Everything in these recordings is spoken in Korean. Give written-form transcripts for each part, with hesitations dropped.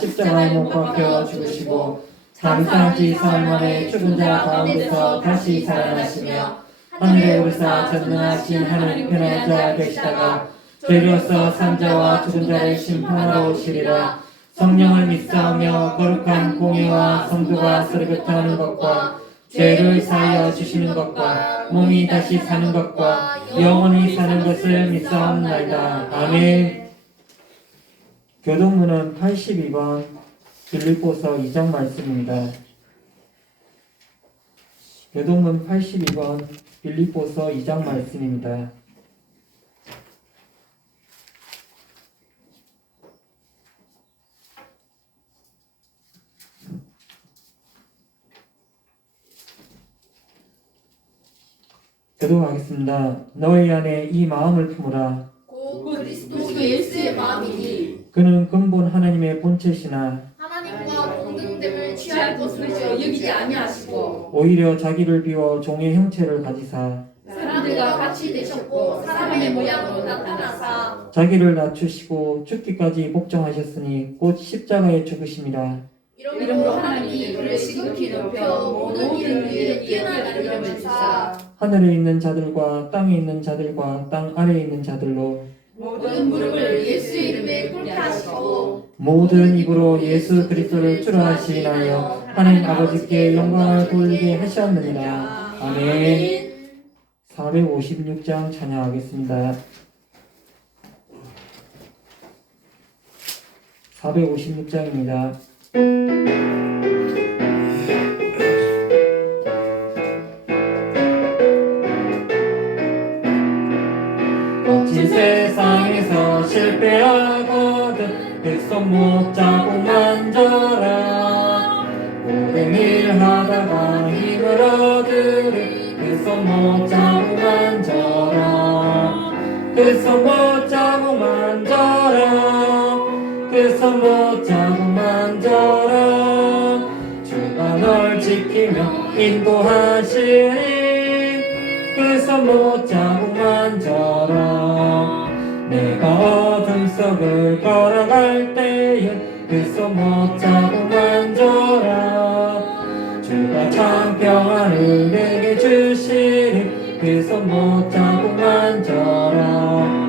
십자가에 못 박혀 죽으시고 장사지 사흘 만에 죽은 자 가운데서 다시 살아나시며 하늘에 오르사 전능하신 하나님 편에 앉아 계시다가 죄로서 산자와 죽은 자를 심판하러 오시리라. 성령을 믿사오며 거룩한 공예와 성도가 서로교통하는 것과 죄를 사하여 주시는 것과 몸이 다시 사는 것과 영원히 사는 것을 믿사옵나이다. 아멘. 교동문은 82번 빌립보서 2장 말씀입니다. 교동문 82번 빌립보서 2장 말씀입니다. 교독하겠습니다. 너희 안에 이 마음을 품으라. 곧 그리스도 예수의 마음이니 그는 근본 하나님의 본체시나 하나님과 동등됨을 취할 것으로 여기지 아니하시고 오히려 자기를 비워 종의 형체를 가지사 사람들과 같이 되셨고 사람의 모양으로 나타나사 자기를 낮추시고 죽기까지 복종하셨으니 곧 십자가에 죽으심이라. 이름으로 하나님이 그를 지극히 높여 모든 이름 위에 뛰어난 이름을 주사 하늘에 있는 자들과 땅에 있는 자들과 땅 아래에 있는 자들로 모든 무릎을 예수의 이름에 꿇게 하시고 모든 입으로 예수 그리스도를 주라 하시나요 하나님 아버지께 영광을 돌리게 하셨느니라. 아멘. 456장 찬양하겠습니다. 456장입니다. 거친 세상에서 실패하거든 그 손목 자국 만져라. 오랜 일 하다가 힘을 얻으리 그 손목 자국 만져라. 그 손목 자국 만져라. 그 손목 자국 만져라. 주가 널 지키며 인도하시니 그 손목 자국 만져라. 내가 어둠 속을 걸어갈 때에 그 손목 자국 만져라. 주가 참 평안을 내게 주시니 그 손목 자국 만져라.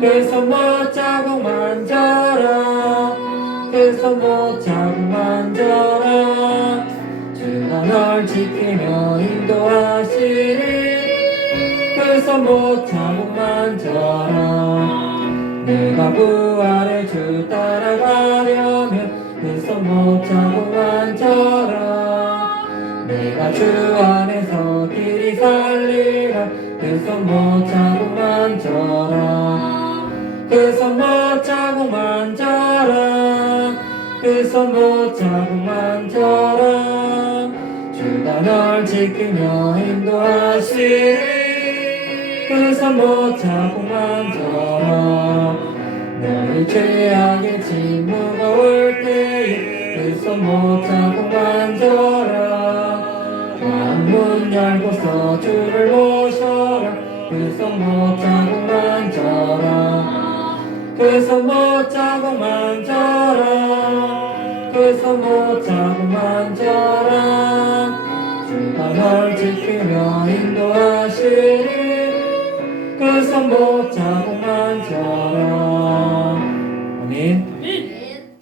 그 손목 자국 만져라. 그 손목 자국 만져라. 주가 널 지키며 인도하시니 그 손목 자국 만져라. 내가 부활의 주 따라가려면 그 손목 자국 만져라. 내가 주 안에서 길이 살리라. 그 손목 자국 만져라. 그 손목 자국 만져라. 그 손목 자국 만져라. 주가 널 지키며 인도하시리 그 손목 자국 만져라. 너희 죄악의 짐 무거울 때에 그 손목 자국 만져라. 왕문 열고서 주를 모셔라. 그 손목 자국 만져라. 그 손목 자국 만져라. 그 손목 자국 만져라. 주가 널 지키며 인도하시리 그 손목 자국 만져라. 아멘.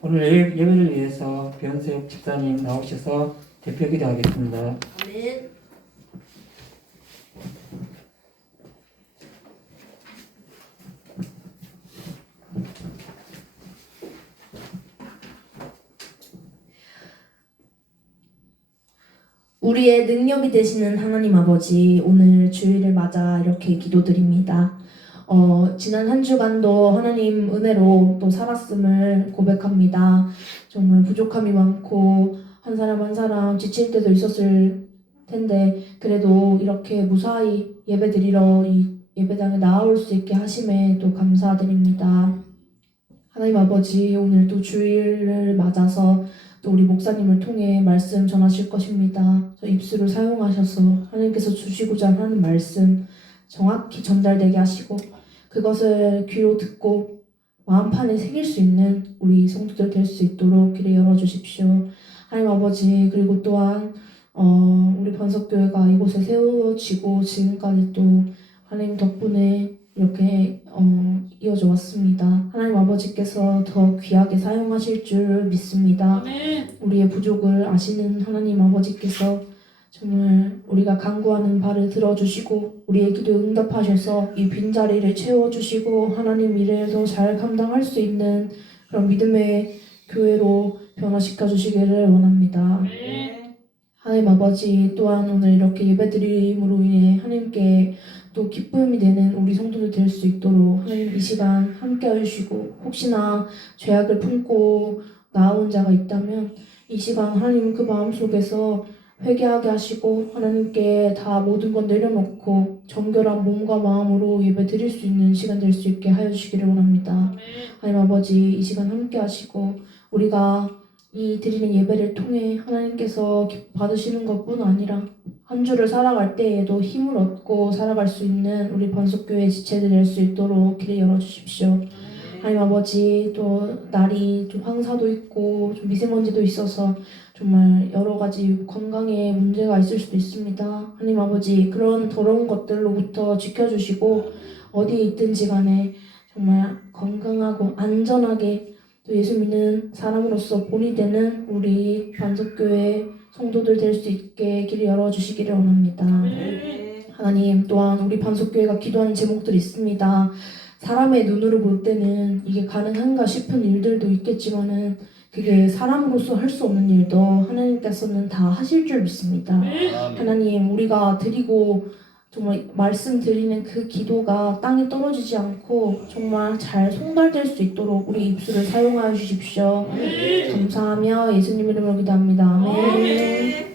오늘 예배를 위해서 변세욱 집사님 나오셔서 대표 기도하겠습니다. 아멘. 우리의 능력이 되시는 하나님 아버지, 오늘 주일을 맞아 이렇게 기도드립니다. 지난 한 주간도 하나님 은혜로 또 살았음을 고백합니다. 정말 부족함이 많고 한 사람 한 사람 지칠 때도 있었을 텐데 그래도 이렇게 무사히 예배드리러 이 예배당에 나올 수 있게 하심에 또 감사드립니다. 하나님 아버지, 오늘 또 주일을 맞아서 또 우리 목사님을 통해 말씀 전하실 것입니다. 저 입술을 사용하셔서 하나님께서 주시고자 하는 말씀 정확히 전달되게 하시고 그것을 귀로 듣고 마음판에 새길 수 있는 우리 성도들 될 수 있도록 길을 열어주십시오. 하나님 아버지, 그리고 또한 우리 반석교회가 이곳에 세워지고 지금까지 또 하나님 덕분에 이렇게 이어져 왔습니다. 하나님 아버지께서 더 귀하게 사용하실 줄 믿습니다. 우리의 부족을 아시는 하나님 아버지께서 정말 우리가 간구하는 바를 들어주시고 우리의 기도에 응답하셔서 이 빈자리를 채워주시고 하나님 일을 더 잘 감당할 수 있는 그런 믿음의 교회로 변화시켜 주시기를 원합니다. 하나님 아버지, 또한 오늘 이렇게 예배드림으로 인해 하나님께 또 기쁨이 되는 우리 성도들 될 수 있도록 하나님 이 시간 함께 해주시고, 혹시나 죄악을 품고 나온 자가 있다면 이 시간 하나님 그 마음속에서 회개하게 하시고 하나님께 다 모든 건 내려놓고 정결한 몸과 마음으로 예배 드릴 수 있는 시간 될 수 있게 하여 주시기를 원합니다. 하나님 아버지, 이 시간 함께 하시고 우리가 이 드리는 예배를 통해 하나님께서 받으시는 것뿐 아니라 한 주를 살아갈 때에도 힘을 얻고 살아갈 수 있는 우리 반석교회 지체들 될 수 있도록 길을 열어주십시오. 하나님 아버지, 또 날이 좀 황사도 있고 좀 미세먼지도 있어서 정말 여러 가지 건강에 문제가 있을 수도 있습니다. 하나님 아버지, 그런 더러운 것들로부터 지켜주시고 어디에 있든지 간에 정말 건강하고 안전하게 또 예수 믿는 사람으로서 본이 되는 우리 반석교회 성도들 될 수 있게 길을 열어주시기를 원합니다. 하나님, 또한 우리 반석교회가 기도하는 제목들이 있습니다. 사람의 눈으로 볼 때는 이게 가능한가 싶은 일들도 있겠지만은 그게 사람으로서 할 수 없는 일도 하나님께서는 다 하실 줄 믿습니다. 하나님, 우리가 드리고 정말 말씀드리는 그 기도가 땅에 떨어지지 않고 정말 잘 송달될 수 있도록 우리 입술을 사용하여 주십시오. 감사하며 예수님 이름으로 기도합니다. 아멘.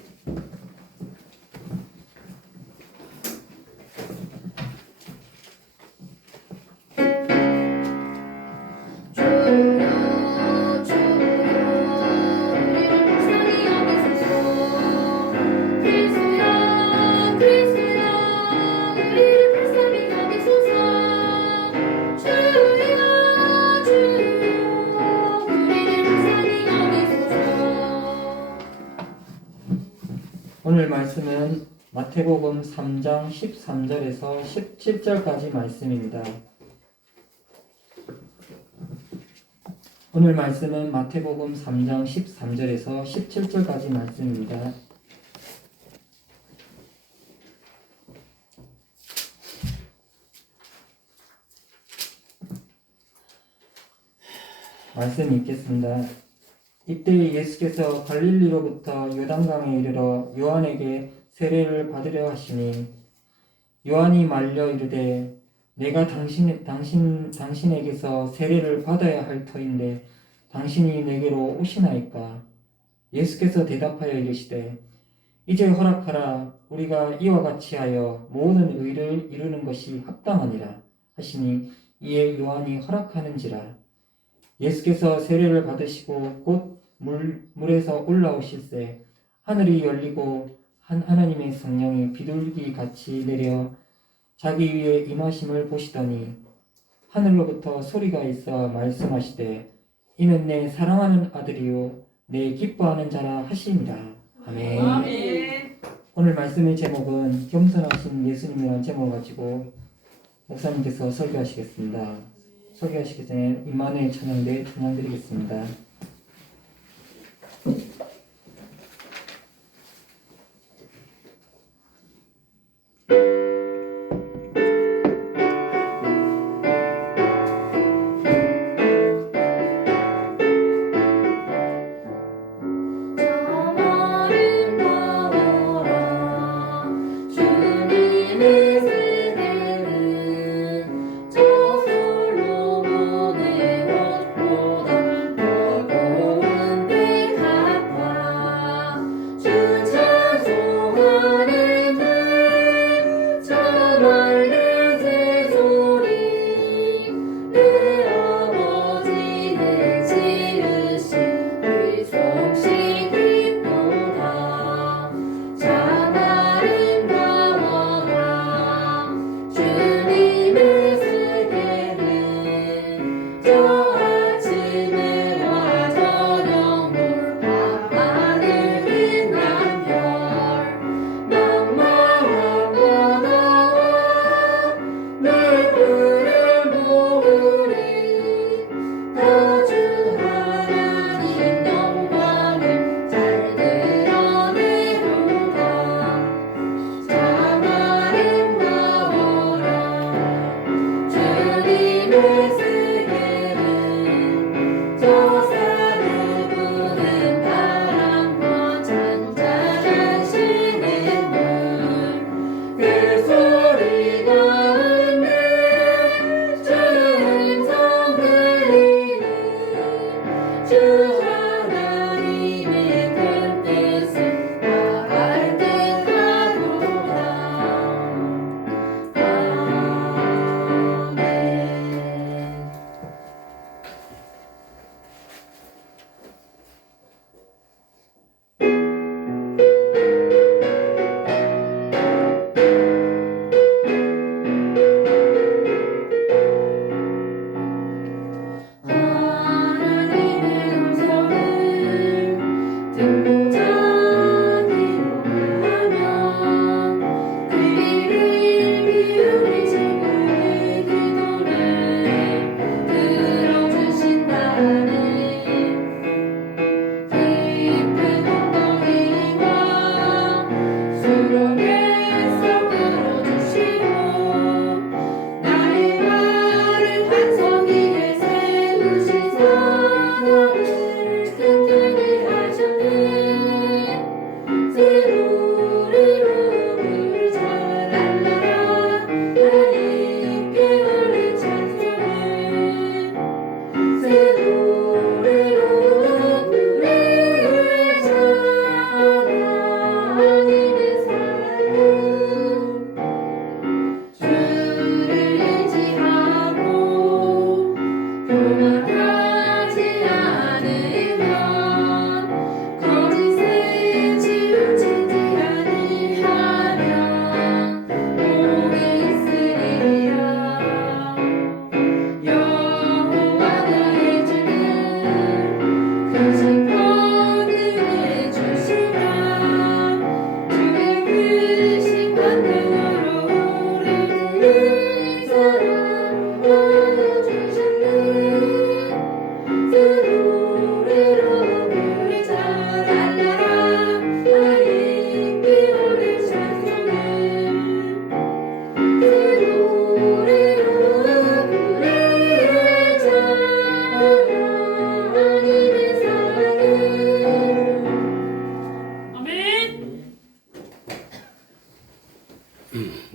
오늘 말씀은 마태복음 3장 13절에서 17절까지 말씀입니다. 오늘 말씀은 마태복음 3장 13절에서 17절까지 말씀입니다. 말씀 읽겠습니다. 이때 예수께서 갈릴리로부터 요단강에 이르러 요한에게 세례를 받으려 하시니 요한이 말려 이르되 내가 당신에게서 세례를 받아야 할 터인데 당신이 내게로 오시나이까? 예수께서 대답하여 이르시되 이제 허락하라. 우리가 이와 같이 하여 모든 의를 이루는 것이 합당하니라 하시니 이에 요한이 허락하는지라. 예수께서 세례를 받으시고 곧 물에서 올라오실새 하늘이 열리고 하나님의 성령이 비둘기 같이 내려 자기 위에 임하심을 보시더니 하늘로부터 소리가 있어 말씀하시되 이는 내 사랑하는 아들이요 내 기뻐하는 자라 하시니라. 아멘. 아멘. 오늘 말씀의 제목은 겸손하신 예수님이라는 제목을 가지고 목사님께서 설교하시겠습니다. 설교하시기 전에 임마누엘 찬양대 찬양드리겠습니다. 저절로 보내 옷보다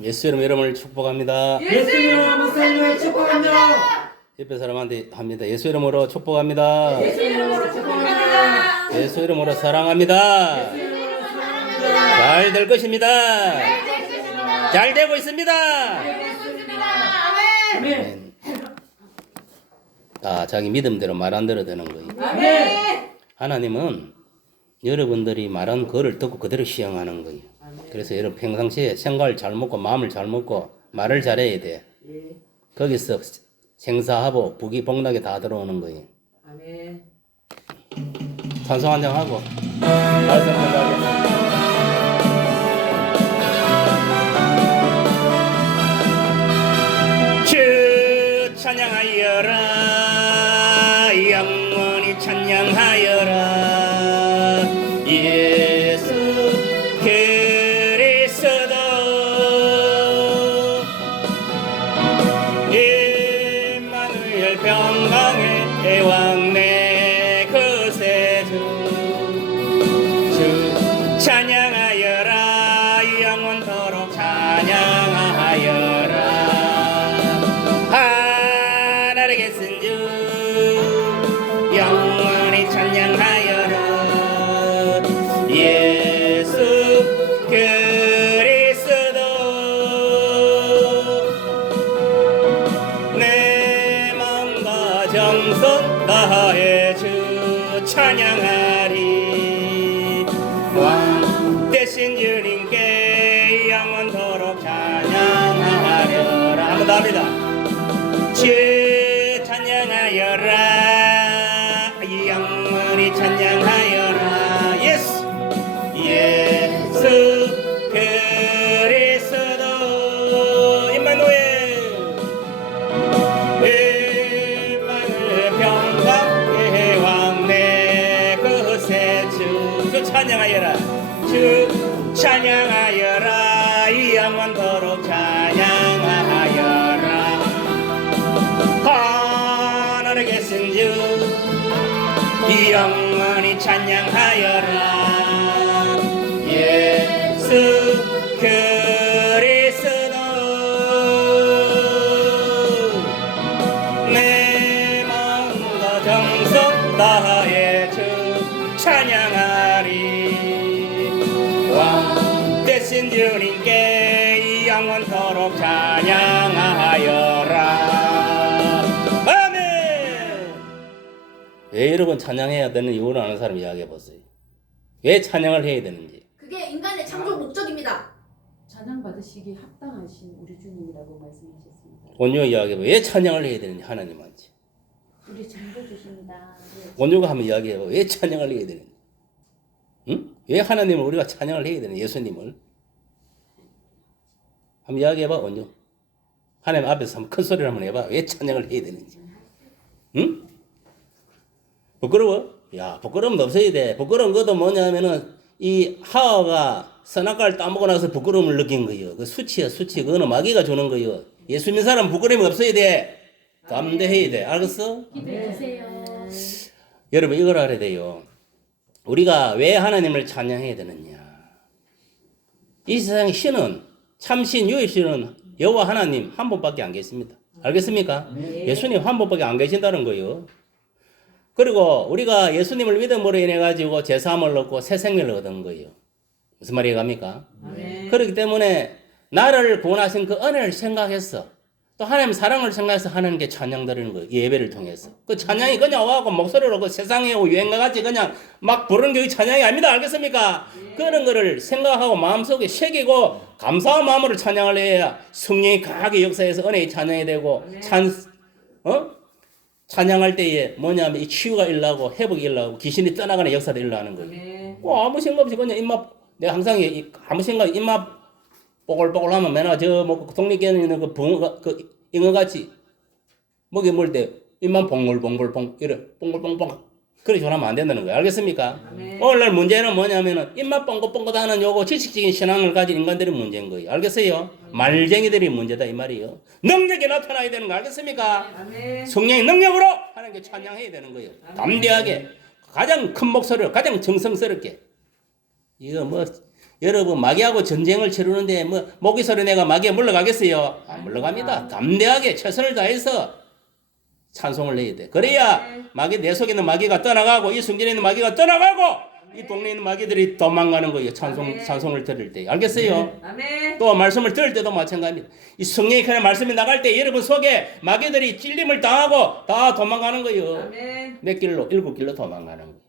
예수 이름을 축복합니다. 예수 이름으로 목사님을 축복합니다. 옆에 사람한테 합니다. 예수 이름으로 축복합니다. 예수 이름으로 축복합니다. 예수 이름으로 사랑합니다. 잘 될 것입니다. 잘 되고 있습니다. 아멘. 다 자기 믿음대로 말 안 들어도 되는 거예요. 아멘. 하나님은 여러분들이 말한 거를 듣고 그대로 시행하는 거예요. 그래서 여러분 평상시에 생각을 잘 먹고 마음을 잘 먹고 말을 잘해야 돼. 거기서 생사하고 부귀복락이 다 들어오는 거예요. 아멘. 찬송 한장 하고 말씀 하겠습니다. 주 찬양하여라 영원히 찬양하여라 예수 그리스도 임마누엘 평강의 대왕 내 구세주 주 찬양하여라 영원토록 찬양하여라 하늘에 계신 주 영원히 찬양하여라 예수 그리스도 내 마음과 정성 다해 주 찬양하리 왕 대신 주님께 영원토록 찬양하려라 한번 더 합니다. 주 찬양하여라 영원히 찬양하여라 예수 예수 그리스도 임마누엘 임마누엘 평강의 왕 내 구세주 주 찬양하여라 주 찬양하여라 영원토록 찬양하여라 하늘에 계신 주 영원히 찬양하여라 예수 그리스도 내 마음과 정성 다해 주 찬양하리 왕 대신 주님께 영원토록 찬양하여라 왜 여러분 찬양해야 되는 이유를 아는 사람 이야기해 보세요. 왜 찬양을 해야 되는지. 그게 인간의 창조 목적입니다. 찬양 받으시기 합당하신 우리 주님이라고 말씀하셨습니다. 원효 이야기해 봐. 왜 찬양을 해야 되는지 하나님한테. 우리 창조 주십니다. 원효가 한번 이야기해 봐. 왜 찬양을 해야 되는지. 응? 왜 하나님을 우리가 찬양을 해야 되는지 예수님을. 한번 이야기해 봐 원효. 하나님 앞에서 한번 큰 소리를 한번 해봐. 왜 찬양을 해야 되는지. 응? 부끄러워? 야, 부끄러움은 없어야 돼. 부끄러운 것도 뭐냐면은, 이 하와가 선악과를 따먹고 나서 부끄러움을 느낀 거예요. 그 수치야, 수치. 그거는 마귀가 주는 거예요. 예수 믿는 사람은 부끄러움이 없어야 돼. 담대해야 돼. 알겠어? 기도해 주세요. 여러분, 이걸 알아야 돼요. 우리가 왜 하나님을 찬양해야 되느냐. 이 세상의 신은, 참신, 유일신은 여호와 하나님 한 분밖에 안 계십니다. 알겠습니까? 예수님 한 분밖에 안 계신다는 거예요. 그리고 우리가 예수님을 믿음으로 인해 가지고 제사함을 얻고 새 생명을 얻은 거예요. 무슨 말이 갑니까? 그렇기 때문에 나를 구원하신 그 은혜를 생각해서 또 하나님 사랑을 생각해서 하는 게 찬양 드리는 거예요. 예배를 통해서. 그 찬양이 그냥 와갖고 목소리로 그 세상에 유행과 같이 그냥 막 부르는 게 찬양이 아닙니다. 알겠습니까? 그런 거를 생각하고 마음속에 새기고 감사한 마음으로 찬양을 해야 성령이 강하게 역사해서 은혜의 찬양이 되고 찬양할 때에 뭐냐면 이 치유가 일어나고 회복이 일어나고 귀신이 떠나가는 역사도 일어나는 거예요. 아무 생각 없이 그냥 입맛 내가 항상 아무 생각 입맛 뽀글뽀글하면 맨날 뭐 독립견에 있는 그 붕어 그 잉어같이 목에 물 때 입만 봉글봉글봉 이래 봉글봉봉 그렇게 하면 안 된다는 거예요. 알겠습니까? 오늘날 문제는 뭐냐면은 입맛 뻥긋뻥긋하는 요거 지식적인 신앙을 가진 인간들이 문제인 거예요. 알겠어요? 말쟁이들이 문제다 이 말이에요. 능력이 나타나야 되는 거 알겠습니까? 성령의 능력으로 하는 게 찬양해야 되는 거예요. 담대하게 가장 큰 목소리로 가장 정성스럽게 이거 뭐 여러분 마귀하고 전쟁을 치르는데 뭐 모기 소리 내가 마귀에 물러가겠어요? 안 물러갑니다. 담대하게 최선을 다해서 찬송을 내야 돼. 그래야 마귀 내 속에 있는 마귀가 떠나가고 이 성전에 있는 마귀가 떠나가고 이 동네에 있는 마귀들이 도망가는 거예요. 찬송을 들을 때. 알겠어요? 아멘. 또 말씀을 들을 때도 마찬가지입니다. 이 성령의 그런 말씀이 나갈 때 여러분 속에 마귀들이 찔림을 당하고 다 도망가는 거예요. 아멘. 몇 길로? 7길로 도망가는 거예요.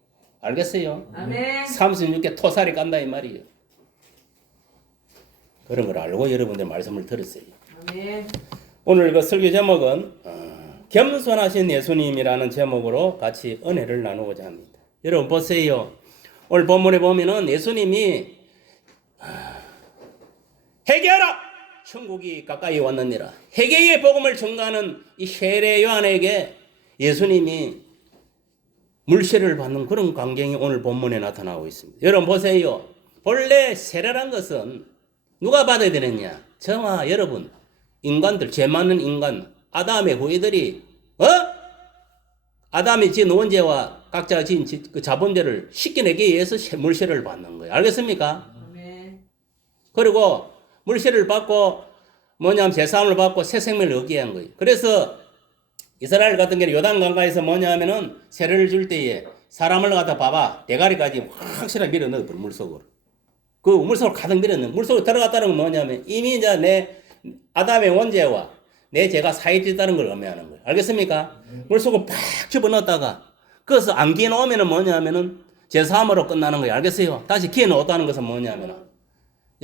알겠어요? 아멘. 36개 토살이 간다 이 말이에요. 그런 걸 알고 여러분들 말씀을 들었어요. 아멘. 오늘 그 설교 제목은 겸손하신 예수님이라는 제목으로 같이 은혜를 나누고자 합니다. 여러분 보세요. 오늘 본문에 보면은 예수님이 회개하라! 천국이 가까이 왔느니라. 회개의 복음을 전가하는 이 세례 요한에게 예수님이 물세례를 받는 그런 광경이 오늘 본문에 나타나고 있습니다. 여러분 보세요. 본래 세례란 것은 누가 받아야 되느냐? 저와 여러분 인간들, 죄 많은 인간 아담의 후예들이 아담이 지은 원죄와 각자가 지은 그 자본죄를 씻겨내기 위해서 물세례를 받는 거예요. 알겠습니까? 아멘. 그리고 물세례를 받고 뭐냐면 제사함을 받고 새 생명을 얻게 한 거예요. 그래서 이스라엘 같은 경우 요단 강가에서 뭐냐면은 세례를 줄 때에 사람을 갖다 봐봐 대가리까지 확실하게 밀어 넣어버려 물속으로. 그 물속으로 가득 밀어 넣어. 물속으로 들어갔다는 건 뭐냐면 이미 이제 내 아담의 원죄와 내 죄가 사해졌다는 걸 의미하는 거예요. 알겠습니까? 물속으로 팍 집어넣었다가 그래서 안 기어 놓으면은 뭐냐면은 제사함으로 끝나는 거예요. 알겠어요? 다시 기어 넣었다는 것은 뭐냐면은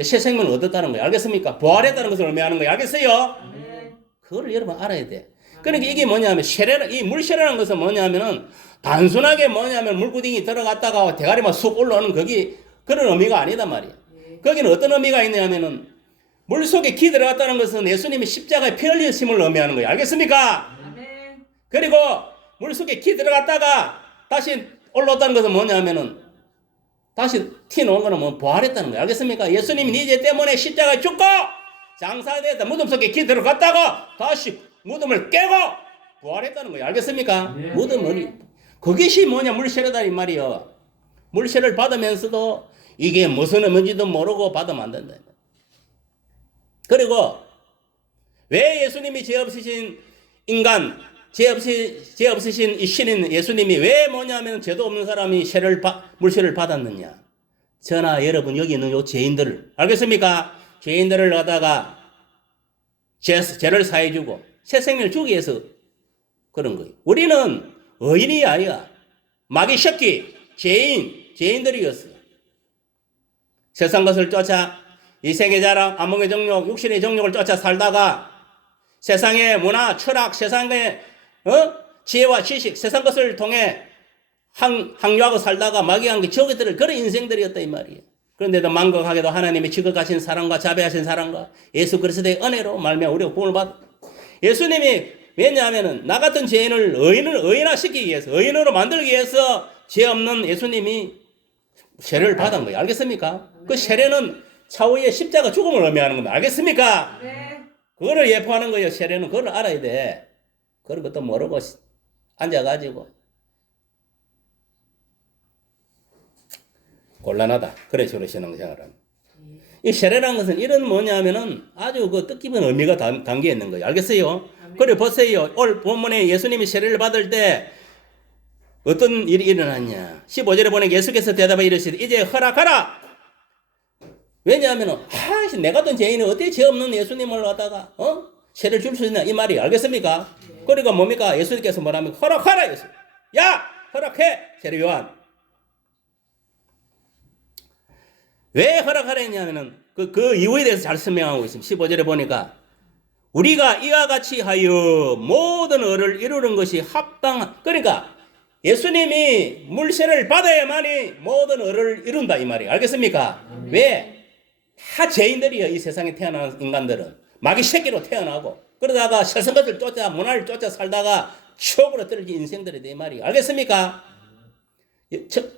새 생명을 얻었다는 거예요. 알겠습니까? 부활했다는 것을 의미하는 거예요. 알겠어요? 아멘. 그거를 여러분 알아야 돼. 그러니까 이게 뭐냐면 이 물세례라는 것은 뭐냐면은 단순하게 뭐냐면 물구덩이 들어갔다가 대가리만 쑥 올라오는 그런 의미가 아니단 말이에요. 거기는 어떤 의미가 있냐면은 물속에 기 들어갔다는 것은 예수님이 십자가에 피 흘리심을 의미하는 거예요. 알겠습니까? 아멘. 그리고 물속에 기 들어갔다가 다시 올라왔다는 것은 뭐냐면은 다시 튀어나온 거는 뭐 부활했다는 거예요. 알겠습니까? 예수님이 네 죄 때문에 십자가에 죽고 장사되었다. 무덤 속에 기 들어갔다가 다시 무덤을 깨고 부활했다는 거예요. 알겠습니까? 네. 무덤을 그것이 뭐냐 물세례다 이 말이요. 물세례를 받으면서도 이게 무슨 의미인지도 모르고 받으면 안 된다. 그리고 왜 예수님이 죄 없으신 인간, 죄 없으신 이 신인 예수님이 왜 뭐냐면 죄도 없는 사람이 물세례를 받았느냐? 저나 여러분 여기 있는 요 죄인들을 알겠습니까? 죄인들을 갖다가 죄를 사해주고 새 생명을 주기 위해서 그런 거예요. 우리는 의인이 아니야. 마귀 새끼, 죄인들이었어. 세상 것을 쫓아 이생의 자랑, 암몽의 정욕, 육신의 정욕을 쫓아 살다가 세상의 문화, 철학, 세상의 지혜와 지식, 세상 것을 통해 항유하고 살다가 마귀한 게 저기들을 그런 인생들이었다 이 말이에요. 그런데도 만극하게도 하나님의 지극하신 사랑과 자비하신 사랑과 예수 그리스도의 은혜로 말미암아 우리가 구원을 받. 예수님이 왜냐하면은 나 같은 죄인을 의인화시키기 위해서 의인으로 만들기 위해서 죄 없는 예수님이 세례를 받은 거예요. 알겠습니까? 그 세례는 차후에 십자가 죽음을 의미하는 겁니다. 알겠습니까? 네. 그거를 예포하는 거예요. 세례는 그걸 알아야 돼. 그런 것도 모르고 앉아가지고 곤란하다. 그래 저런 신앙생활은. 이 세례라는 것은 이런 뭐냐면은 아주 그 뜻깊은 의미가 담겨 있는 거예요. 알겠어요? 그래 보세요. 오늘 본문에 예수님이 세례를 받을 때 어떤 일이 일어났냐. 15절에 보니까 예수께서 대답하여 이르시되 이제 허락하라. 왜냐하면 내가 같은 죄인은 어떻게 죄 없는 예수님을 갖다가 세례를 줄 수 있냐 이 말이 알겠습니까? 그러니까 뭡니까? 예수님께서 뭐라면 허락하라 예수. 야 허락해 세례 요한. 왜 허락하라 했냐면은 그 이유에 대해서 잘 설명하고 있습니다. 15절에 보니까 우리가 이와 같이 하여 모든 의를 이루는 것이 합당한 그러니까 예수님이 물세례를 받아야만이 모든 의를 이룬다 이 말이에요. 알겠습니까? 왜? 다 죄인들이에요. 이 세상에 태어난 인간들은 마귀 새끼로 태어나고 그러다가 세상 것을 쫓아 문화를 쫓아 살다가 추억으로 떨어진 인생들이 돼 말이에요. 알겠습니까?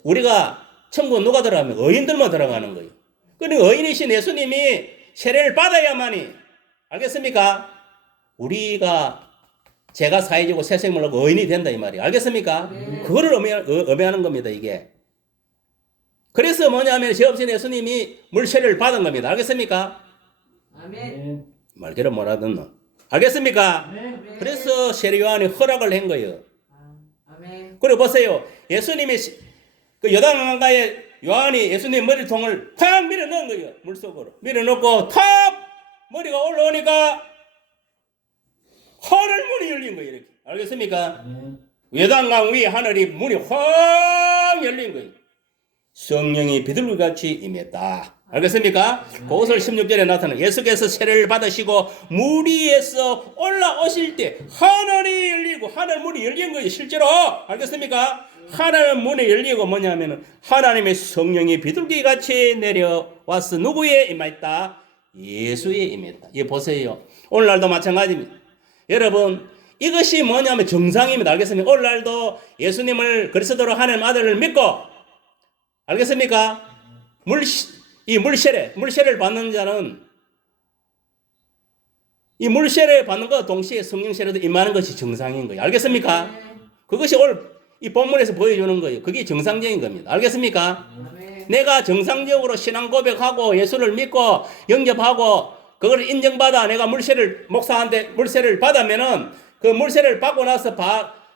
우리가 천국 누가 들어가면 의인들만 들어가는 거예요. 그러니까 의인이신 예수님이 세례를 받아야만이 알겠습니까? 우리가 죄가 사해지고 새 생명을 얻고 의인이 된다 이 말이에요. 알겠습니까? 그거를 의미하는 겁니다. 이게. 그래서 뭐냐면 죄 없인 예수님이 물세례를 받은 겁니다. 알겠습니까? 아멘. 말대로 뭐라 듣노? 알겠습니까? 그래서 세례 요한이 허락을 한 거예요. 아멘. 그리고 보세요. 예수님이 그 요단강가에 요한이 예수님 머리통을 탁 밀어 넣은 거예요. 물속으로 밀어 넣고 탁 머리가 올라오니까 하늘 문이 열린 거예요. 이렇게. 알겠습니까? 요단강 위에 하늘이 문이 확 열린 거예요. 성령이 비둘기같이 임했다. 알겠습니까? 그것을 16절에 나타나는 예수께서 세례를 받으시고 물 위에서 올라오실 때 하늘이 열리고 하늘 문이 열린 거예요. 실제로. 알겠습니까? 하늘 문이 열리고 뭐냐면은 하나님의 성령이 비둘기같이 내려와서 누구에 임했다? 예수에 임했다. 이거 보세요. 오늘날도 마찬가지입니다. 여러분 이것이 뭐냐면 정상입니다. 알겠습니까? 오늘날도 예수님을 그리스도로 하나님 아들을 믿고 알겠습니까? 물세례를 받는 자는 이 물세례 받는 것 동시에 성령 세례도 임하는 것이 정상인 거예요. 알겠습니까? 그것이 오늘 이 본문에서 보여주는 거예요. 그게 정상적인 겁니다. 알겠습니까? 내가 정상적으로 신앙 고백하고 예수를 믿고 영접하고 그걸 인정받아 내가 목사한테 물세례를 받으면은 그 물세례를 받고 나서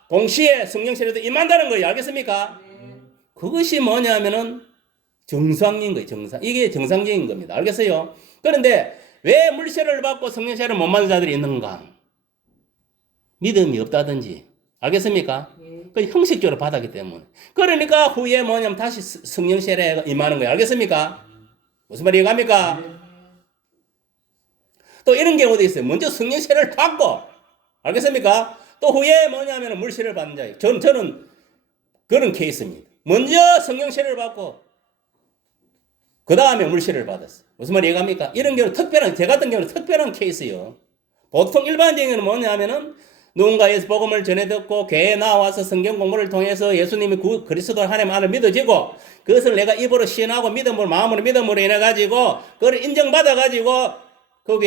동시에 성령 세례도 임한다는 거예요. 알겠습니까? 그것이 뭐냐면은 정상인 거예요. 이게 정상적인 겁니다. 알겠어요? 그런데 왜 물세례를 받고 성령 세례를 못 받는 자들이 있는가? 믿음이 없다든지. 알겠습니까? 그 형식적으로 받았기 때문에. 그러니까 후에 뭐냐면 다시 성령 세례가 임하는 거예요. 알겠습니까? 무슨 말이 이해갑니까? 또 이런 경우도 있어요. 먼저 성령 세례를 받고 알겠습니까? 또 후에 뭐냐면 물세례를 받는 자예요. 저는 그런 케이스입니다. 먼저 성령 세례를 받고 그 다음에 물세례를 받았어요. 무슨 말이 이해갑니까? 이런 경우는 제 같은 경우는 특별한 케이스예요. 보통 일반적인 경우는 뭐냐면은 누군가 예수 복음을 전해 듣고 교회에 나와서 성경 공부를 통해서 예수님이 그리스도 하나님 아들 믿어지고 그것을 내가 입으로 시인하고 믿음으로 마음으로 믿음으로 인해 가지고 그걸 인정받아 가지고 그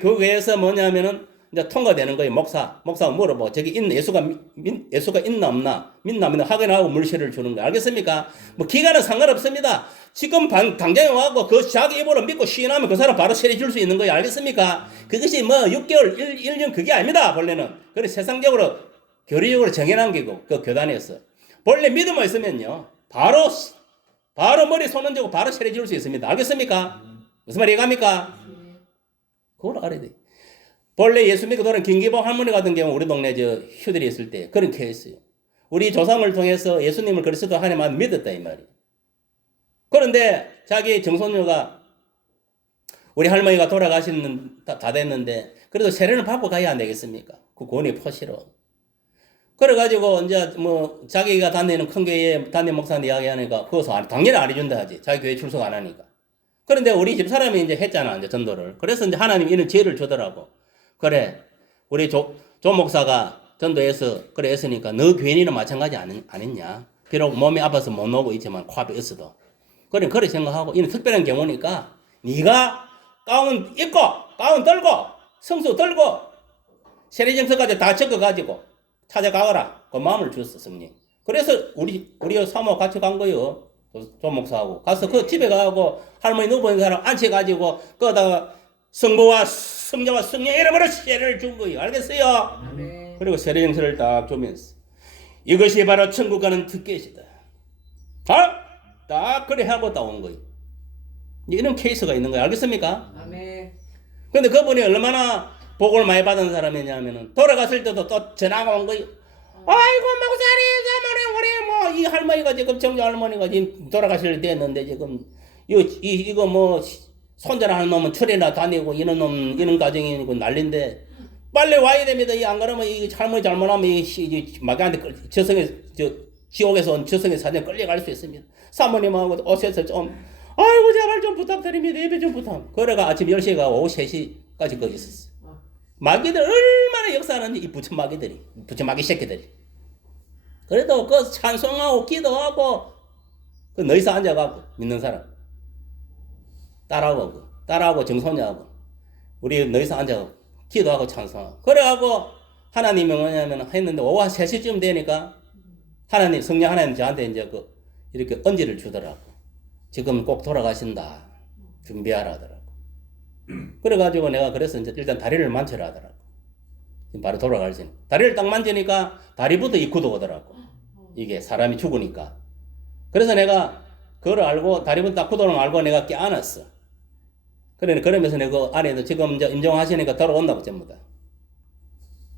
교회에서 뭐냐면은 이제 통과되는 거예요. 목사가 물어보고 저기 예수가 있나 없나 믿나 확인하고 물세례를 주는 거예요. 알겠습니까? 뭐 기간은 상관없습니다. 지금 당장에 와고 그 자기 입으로 믿고 시인하면 그 사람 바로 세례 줄 수 있는 거예요. 알겠습니까? 그것이 뭐 6개월 1년 그게 아닙니다. 본래는. 그래 세상적으로 교리적으로 정해놓은 게고 그 교단에서 본래 믿음만 있으면요 바로 머리 손 얹고 바로 세례 줄 수 있습니다. 알겠습니까? 무슨 말이 이해갑니까? 그걸 알아야 돼. 본래 예수 믿고 돌아온 김기봉 할머니 같은 경우 우리 동네 휴대리 있을 때 그런 케이스예요. 우리 조상을 통해서 예수님을 그리스도 하나님을 믿었다 이 말이에요. 그런데 자기 정손녀가 우리 할머니가 돌아가시는 다 됐는데 그래도 세례를 받고 가야 안 되겠습니까? 그 권위 포시로. 그래가지고 이제 뭐 자기가 다니는 큰 교회 담임 목사한테 이야기하니까 그것을 당연히 안 해준다 하지. 자기 교회 출석 안 하니까. 그런데 우리 집 사람이 이제 했잖아 이제 전도를. 그래서 이제 하나님이 이런 지혜를 주더라고. 그래 우리 조 목사가 전도해서 그래 했으니까 너 교인이는 마찬가지 아니냐. 비록 몸이 아파서 못 오고 있지만 코앞에 있어도 그래 생각하고 이는 특별한 경우니까 네가 가운 입고 가운 들고 성수 들고 세례증서까지 다 적어가지고 찾아가거라. 그 마음을 주었어 성령. 그래서 우리 사모 같이 간 거요. 조 목사하고 가서 그 집에 가고 할머니 누워있는 사람 앉혀가지고 거기다가 성부와 성자와 성령의 이름으로 세례를 준 거예요. 알겠어요? 아멘. 그리고 세례증서를 딱 주면서 이것이 바로 천국 가는 티켓이다. 딱 그래 하고 딱 온 거예요. 이런 케이스가 있는 거예요. 알겠습니까? 아멘. 근데 그분이 얼마나 복을 많이 받은 사람이냐면은 돌아갔을 때도 또 전화가 온 거예요. 아이고 목사님 우리 뭐 이 할머니가 지금 정조 할머니가 지금 돌아가실 때 됐는데 지금 이거 뭐 손자라는 놈은 철이나 다니고 이런 가정이고 난린데 빨리 와야 됩니다. 이 안 그러면 이 할머니 잘못하면 이 마귀한테 지옥에서 온 저승의 사전 끌려갈 수 있습니다. 사모님하고 오셔서 좀 아이고 제발 좀 부탁드립니다. 예배 좀 부탁. 그래가 아침 10시에 가고 오후 3시까지 거기 있었어. 마귀들 얼마나 역사하는지 이 부처마귀 새끼들이. 그래도 그 찬송하고 기도하고 그 너희서 앉아가고 믿는 사람 딸하고 정손녀하고 우리 너희서 앉아가고 기도하고 찬송하고 그래가고 하나님이 뭐냐면 했는데 오후 3시쯤 되니까 하나님, 성령 하나님 저한테 이제 이렇게 언지를 주더라고. 지금 꼭 돌아가신다. 준비하라 하더라고. 그래가지고 내가 그래서 이제 일단 다리를 만져라 하더라고. 지금 바로 돌아갈 수 있는. 다리를 딱 만지니까 다리부터 입구도 오더라고. 이게 사람이 죽으니까. 그래서 내가 그걸 알고 다리부터 딱 굳어놓은 걸 알고 내가 껴안았어. 그러면서 내가 그 안에도 지금 이제 인정하시니까 돌아온다고 전부 다.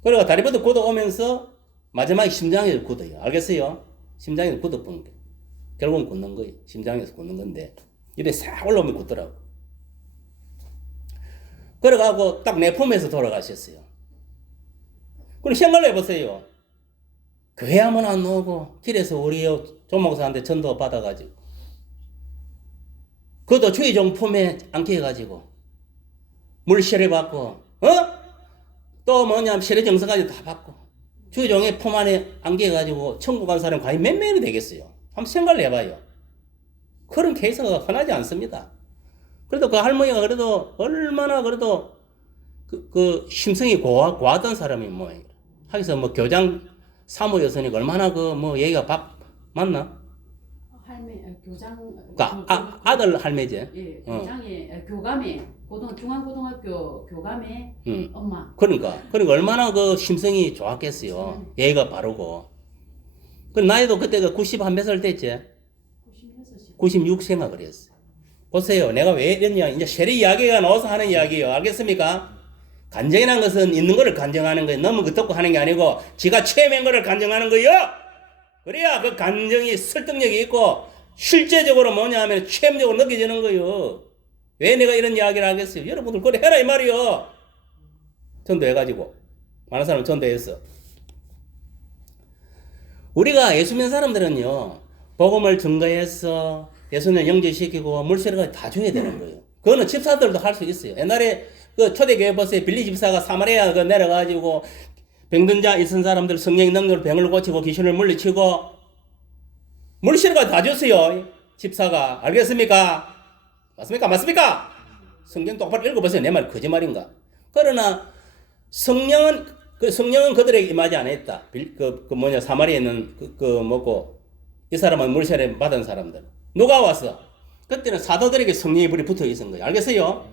그래가 다리부터 굳어오면서 마지막에 심장에서 굳어요. 알겠어요? 심장에서 굳어본 게. 결국은 굳는 거예요. 심장에서 굳는 건데. 이래 싹 올라오면 굳더라고. 그래가지고 딱 내 품에서 돌아가셨어요. 그럼 생각을 해보세요. 교회 한번 안 나오고 길에서 우리 조목사한테 전도 받아가지고 그것도 주의종 품에 안게 해가지고 물세례 받고 또 뭐냐면 세례 정서까지 다 받고 주의종의 품 안에 안게 해가지고 천국 간 사람 과연 몇 명이 되겠어요? 한번 생각을 해봐요. 그런 케이스가 흔하지 않습니다. 그래도 그 할머니가 그래도 얼마나 그래도 그 심성이 고하던 사람이 뭐예요. 하기서 뭐 교장 사모였으니까 얼마나 그 뭐 얘기가 맞나? 할매 교장 아들 할매지. 예, 교장의 교감의 중앙고등학교 교감의 엄마. 그러니까 얼마나 그 심성이 좋았겠어요. 얘기가 바르고. 그 나이도 그때가 90 한 몇 살 됐지? 96세가 그랬어. 보세요. 내가 왜 이랬냐. 이제 세례 이야기가 나와서 하는 이야기예요. 알겠습니까? 간증이라는 것은 있는 거를 간증하는 거예요. 너무 그 듣고 하는 게 아니고 지가 체험한 거를 간증하는 거예요. 그래야 그 간증이 설득력이 있고 실제적으로 뭐냐 하면 체험적으로 느껴지는 거예요. 왜 내가 이런 이야기를 하겠어요? 여러분들 그래 해라 이 말이요. 전도해가지고 많은 사람 전도했어. 우리가 예수 믿는 사람들은요. 복음을 증거해서 예수님 영접시키고 물세례까지 다 줘야 되는 거예요. 그거는 집사들도 할 수 있어요. 옛날에 그 초대교회 보세요. 빌리 집사가 사마리아 내려가지고 병든 자 있은 사람들 성령의 능력으로 병을 고치고 귀신을 물리치고 물세례까지 다 줬어요. 집사가. 알겠습니까? 맞습니까? 성경 똑바로 읽어보세요. 내 말 거짓말인가? 그러나 성령은 그들에게 임하지 않았다. 사마리아에 있는 뭐고 이 사람은 물세례 받은 사람들. 누가 왔어? 그때는 사도들에게 성령의 불이 붙어 있은 거예요. 알겠어요?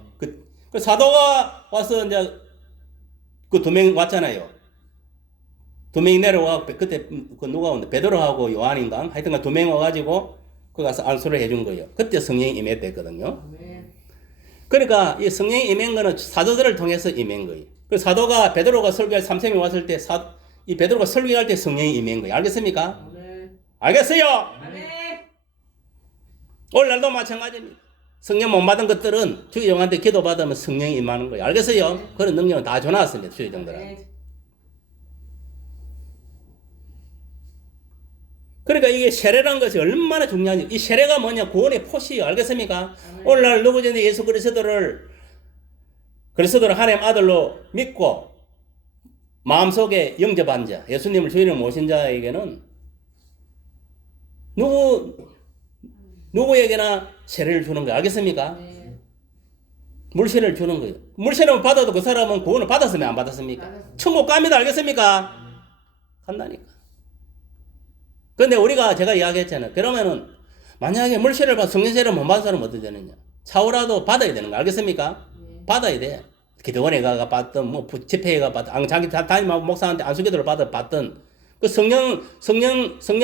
그 사도가 와서 이제 그 2명 왔잖아요. 2명이 내려와 그때 그 누가 온다? 베드로하고 요한인가? 하여튼간 2명 와가지고 그 가서 안수를 해준 거예요. 그때 성령이 임했댔거든요. 그러니까 이 성령이 임한 거는 사도들을 통해서 임한 거예요. 그 사도가 베드로가 설교할 3세명이 왔을 때 이 베드로가 설교할 때 성령이 임한 거예요. 알겠습니까? 알겠어요? 오늘날도 마찬가지입니다. 성령 못 받은 것들은 주의종한테 기도받으면 성령이 임하는 거예요. 알겠어요? 그런 능력은 다 줘놨습니다. 주의종들은. 그러니까 이게 세례라는 것이 얼마나 중요한지. 이 세례가 뭐냐? 구원의 포시예요. 알겠습니까? 오늘날 누구든지 예수 그리스도를 하나님 아들로 믿고 마음속에 영접한 자, 예수님을 주인으로 모신 자에게는 누구에게나 세례를 주는 거예요. 알겠습니까? 물세례를 주는 거예요. 물세례를 받아도 그 사람은 구원을 받았으면 안 받았습니까? 천국 갑니다. 알겠습니까? 간다니까. 근데 제가 이야기했잖아요. 그러면은 만약에 물세례를 받아 성령세례를 못 받은 사람은 어떻게 되느냐? 차후라도 받아야 되는 거 알겠습니까? 받아야 돼. 기도원에 가가 받든 뭐 집회에 가 받든 자기 담임 목사한테 안수기도를 받든 그 성령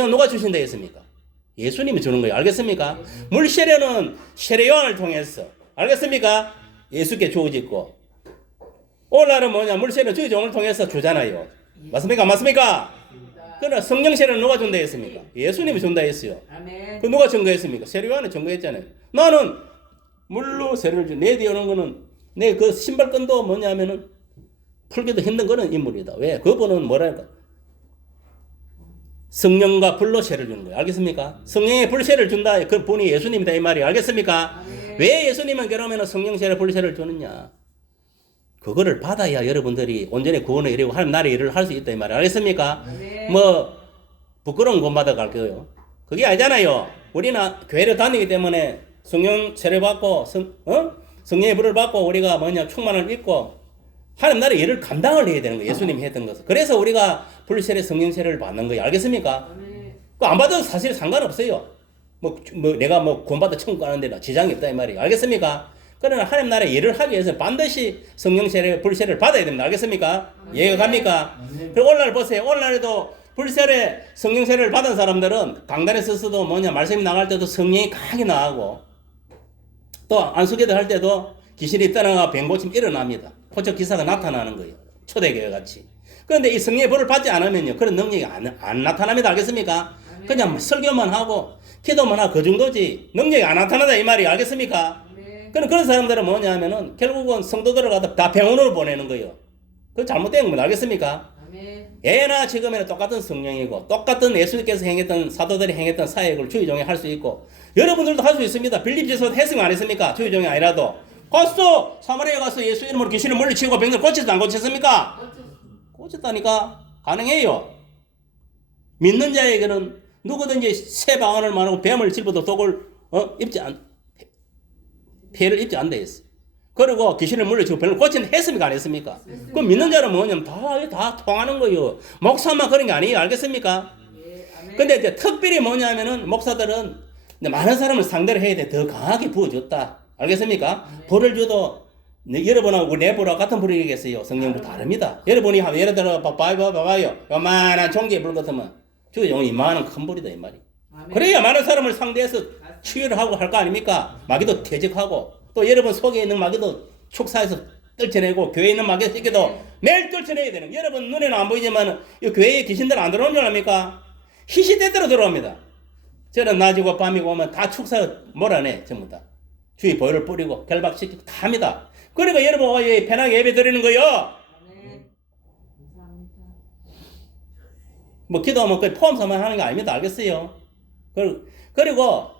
누가 주신다 했습니까? 예수님이 주는 거예요. 알겠습니까? 물세례는 세례 요한을 통해서 알겠습니까? 예수께 주어졌고 오늘날은 뭐냐? 물세례는 주의종을 통해서 주잖아요. 맞습니까? 그러나 성령 세례는 누가 준다 했습니까? 예수님이 준다 했어요. 그 누가 증거했습니까? 세례 요한이 증거했잖아요. 나는 물로 세례를 줘. 내 뒤에 오는 거는 내 그 신발끈도 뭐냐면은 풀기도 힘든 거는 인물이다. 왜? 그분은 뭐랄까? 성령과 불로 세례를 주는 거예요. 알겠습니까? 성령의 불세를 준다. 그 분이 예수님이다 이 말이에요. 알겠습니까? 왜 예수님은 그러면 성령 세례 불세를 주느냐? 그거를 받아야 여러분들이 온전히 구원을 이루고 하나님 나라의 일을 할 수 있다 이 말이에요. 알겠습니까? 뭐 부끄러운 건 받아갈 거예요. 그게 아니잖아요. 우리는 교회를 다니기 때문에 성령 세례 받고 성령의 불을 받고 우리가 충만을 입고 하나님 나라의 일을 감당을 해야 되는 거예요. 예수님이 했던 것을. 그래서 우리가 불세례 성령 세례를 받는 거예요. 알겠습니까? 그 안 받아도 사실 상관없어요. 내가 구원받아 천국 가는 데는 지장이 없다 이 말이에요. 알겠습니까? 그러나 하나님 나라의 일을 하기 위해서 반드시 성령 세례, 불세례를 받아야 됩니다. 알겠습니까? 이해가 갑니까? 그리고 오늘날 보세요. 오늘날에도 불세례, 성령 세례를 받은 사람들은 강단에 서서도 말씀이 나갈 때도 성령이 강하게 나가고 또 안수기도 할 때도 귀신이 떠나가 병고침 일어납니다. 포적 기사가 나타나는 거예요. 초대교회 같이. 그런데 이 성령의 불을 받지 않으면요. 그런 능력이 안 나타납니다. 알겠습니까? 그냥 설교만 하고 기도만 하고 그 정도지 능력이 안 나타나다 이 말이 알겠습니까? 그런 사람들은 뭐냐면은 결국은 성도들을 갖다 다 병원으로 보내는 거예요. 그건 잘못된 겁니다. 알겠습니까? 예나 지금에는 똑같은 성령이고 똑같은 예수님께서 행했던 사도들이 행했던 사역을 주의종에 할 수 있고 여러분들도 할 수 있습니다. 빌립지서 했으면 안 했습니까? 주의종이 아니라도 갔어! 사마리아 가서 예수 이름으로 귀신을 물리치고 병들 고쳤다 안 고쳤습니까? 고쳤다니까 가능해요. 믿는 자에게는 누구든지 새 방언을 말하고 뱀을 짚어도 독을 피해를 입지 않다 했어. 그리고 귀신을 물리치고 병을 고친 했습니까? 안 했습니까? 그 믿는 자는 뭐냐면 다 통하는 거예요. 목사만 그런 게 아니에요. 알겠습니까? 근데 이제 특별히 뭐냐면은 목사들은 많은 사람을 상대로 해야 돼. 더 강하게 부어줬다. 알겠습니까? 불을 줘도 여러분하고 내부랑 같은 불이겠어요. 성령불 다릅니다. 여러분이 예를 들어 봐봐요. 요만한 종기의 불 같으면 주의 이만한 큰 불이다 이 말이. 그래야 많은 사람을 상대해서 치유를 하고 할 거 아닙니까? 마귀도 퇴적하고 또 여러분 속에 있는 마귀도 축사해서 떨쳐내고 교회에 있는 마귀 새끼도 매일 떨쳐내야 되는 거예요. 여러분 눈에는 안 보이지만 이 교회에 귀신들 안 들어오는 줄 압니까? 희시대대로 들어옵니다. 저는 낮이고 밤이고 오면 다 축사 몰아내 전부 다. 주의 보혈을 뿌리고 결박시키고 다 합니다. 그러니까 여러분 편하게 예배 드리는 거요. 기도하면 그 포함사만 하는 게 아닙니다. 알겠어요? 그리고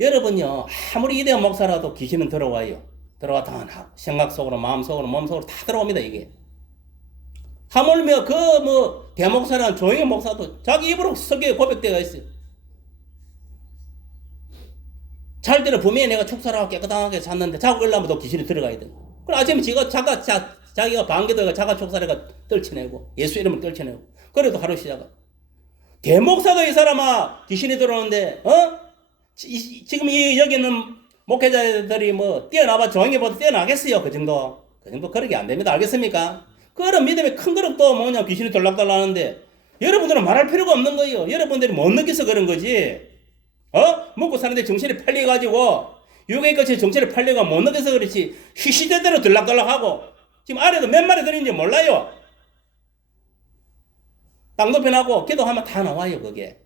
여러분요 아무리 이대한 목사라도 귀신은 들어와요. 들어왔다 생각 속으로 마음 속으로 몸 속으로 다 들어옵니다. 이게 하물며 대목사라는 조용히 목사도 자기 입으로 설교에 고백대가 있어요. 잘 때는 분명히 내가 축사라고 깨끗하게 잤는데 자고 일어나면 또 귀신이 들어가야 돼. 그럼 아침에 자기가 반기다가 자가 축사래가 떨쳐내고 예수 이름을 떨쳐내고 그래도 하루 시작은 대목사도 이 사람아 귀신이 들어오는데 지금 여기 있는 목회자들이 뛰어나봐 조용히보다 뛰어나겠어요. 그 정도 그러게 안 됩니다. 알겠습니까? 그런 믿음의 큰 그릇도 귀신이 돌락돌락 하는데 여러분들은 말할 필요가 없는 거예요. 여러분들이 못 느껴서 그런 거지. 먹고 사는데 정신이 팔려가지고 육의 끝에 정신이 팔려가 못 느껴서 그렇지 희시대대로 들락들락하고 지금 아래도 몇 마리 들인지 몰라요. 땅높이나고 기도하면 다 나와요. 그게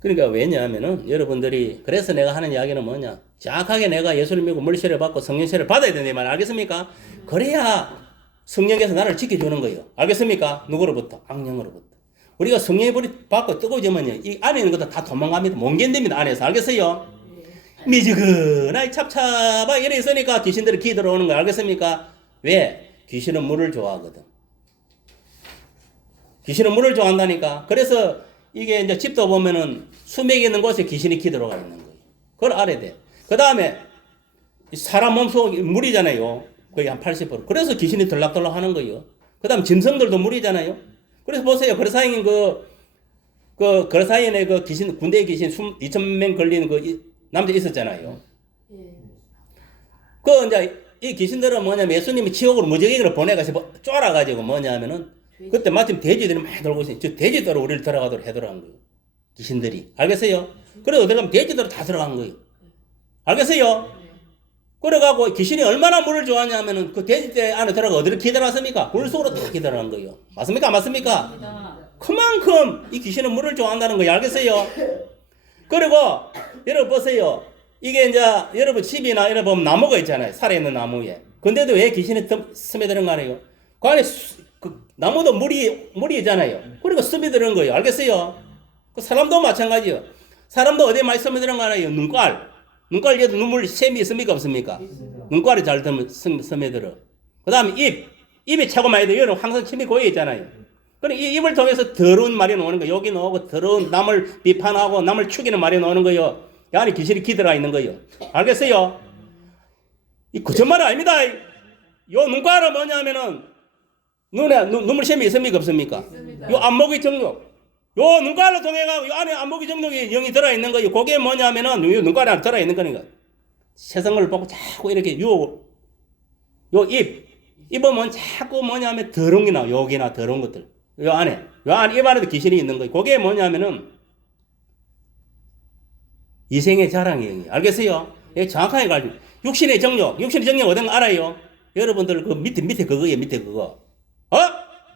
그러니까 왜냐하면은 여러분들이 그래서 내가 하는 이야기는 뭐냐 정확하게 내가 예수를 믿고 물세례를 받고 성령세례를 받아야 된다 말 알겠습니까? 그래야 성령께서 나를 지켜주는 거예요. 알겠습니까? 누구로부터? 악령으로부터. 우리가 성령의 불이 받고 뜨거워지면요 이 안에 있는 것도 다 도망갑니다. 못 견딥니다. 안에서. 알겠어요? 미지근하게 찹찹하게 이래 있으니까 귀신들이 기 들어오는 거예요. 알겠습니까? 왜? 귀신은 물을 좋아하거든. 귀신은 물을 좋아한다니까. 그래서 이게 이제 집도 보면은 수맥이 있는 곳에 귀신이 기 들어가 있는 거예요. 그걸 알아야 돼. 그 다음에 사람 몸속에 물이잖아요. 거의 한 80%. 그래서 귀신이 들락들락 하는 거예요. 그 다음 짐승들도 물이잖아요. 그래서 보세요. 거사인 거사인에 귀신, 군대 귀신 2,000명 걸리는 남자 있었잖아요. 이제 이 귀신들은 뭐냐면 예수님이 지옥으로 무적행으로 보내가지고 쫄아가지고 뭐냐면은 그때 마침 돼지들이 많이 돌고 있어요. 저 돼지들로 우리를 들어가도록 해더라는 거예요. 귀신들이. 알겠어요? 그래서 들어가면 돼지들로 다 들어간 거예요. 알겠어요? 그래가고 귀신이 얼마나 물을 좋아하냐면은 그 돼지떼 안에 들어가 어디를 기다렸습니까? 물 속으로 다 기다라는 거예요. 맞습니까? 맞습니까? 그만큼 이 귀신은 물을 좋아한다는 거예요. 알겠어요? 그리고 여러분 보세요. 이게 이제 여러분 집이나 이런 보면 나무가 있잖아요. 살아있는 나무에. 근데도 왜 귀신이 스며드는 거 아니에요? 그 안에 나무도 물이 있잖아요. 그러니까 스며드는 거예요. 알겠어요? 그 사람도 마찬가지예요. 사람도 어디에 많이 스며드는 거 아니에요? 눈깔에도 눈물 샘이 있습니까? 없습니까? 눈깔이 잘 스며들어. 그 다음에 입이 최고 많이 돼요. 여러분 항상 침이 고여 있잖아요. 그럼 이 입을 통해서 더러운 말이 나오는 거예요. 여기 나오고 더러운 남을 비판하고 남을 죽이는 말이 나오는 거예요. 이 안에 귀신이 기들어가 있는 거예요. 알겠어요? 이 거짓말 아닙니다. 요 눈가는 뭐냐면은 눈물 샘이 있습니까 없습니까? 요 안목의 정욕. 요 눈가를 통해가 요 안에 안목의 정욕이 영이 들어있는 거예요. 그게 뭐냐면은 요 눈가에 안에 들어있는 거니까. 세상을 보고 자꾸 이렇게 요 입은 자꾸 뭐냐면 더러운 게 나와. 욕이나 더러운 것들. 요 안에 입 안에도 귀신이 있는 거예요. 그게 뭐냐면은 이생의 자랑의 영이. 알겠어요? 예, 정확하게 가지고. 육신의 정욕 어떤 거 알아요? 여러분들 그 밑에 그거예요. 밑에 그거.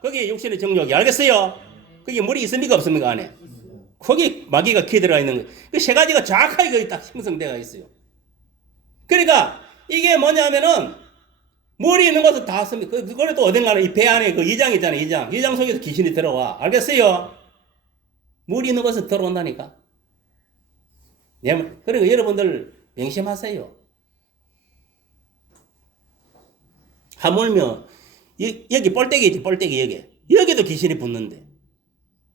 거기 육신의 정욕이. 알겠어요? 거기 물이 있습니까 없습니까 안에? 거기 마귀가 키 들어가 있는 거예요. 그 세 가지가 정확하게 거기 딱 형성되어 있어요. 그러니까 이게 뭐냐면은 물이 있는 곳은 다 씁니다. 그거는 또 어딘가는 이 배 안에 그 이장 있잖아요. 이장 속에서 귀신이 들어와. 알겠어요? 물이 있는 곳은 들어온다니까. 그리고 여러분들 명심하세요. 하물며 여기 뻘떼기 있지, 뻘떼기 여기도 귀신이 붙는데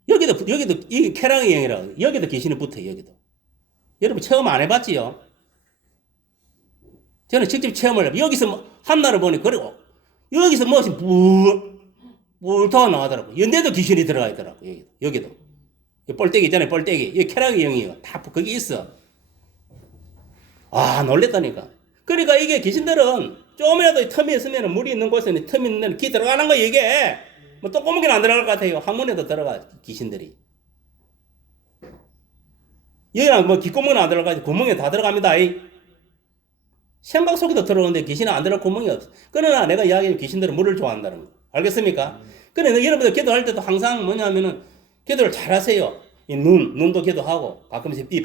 여기도 이 쾌락의 영이라 여기도 귀신이 붙어요. 여기도. 여러분 체험 안 해봤지요? 저는 직접 체험을 여기서 한날을 보니 그리고 여기서 무엇이 불타가 나가더라고. 연대도 귀신이 들어가 있더라고. 여기도. 뻘떼기 있잖아요. 뻘떼기. 이 쾌락의 영이요. 다 거기 있어. 놀랬다니까. 그러니까 이게 귀신들은 조금이라도 틈이 있으면 물이 있는 곳에 틈이 있는 기 들어가는 거예요. 이게 뭐 똥구멍에는 안 들어갈 것 같아요. 항문에도 들어가 귀신들이. 여기랑 뭐 귓구멍은 안 들어가지 구멍에 다 들어갑니다. 생각 속에도 들어오는데 귀신은 안 들어갈 구멍이 없어. 그러나 내가 이야기하는 귀신들은 물을 좋아한다는 거. 알겠습니까? 그래 여러분들 기도할 때도 항상 뭐냐면은 기도를 잘 하세요. 이 눈도 기도하고 가끔씩 이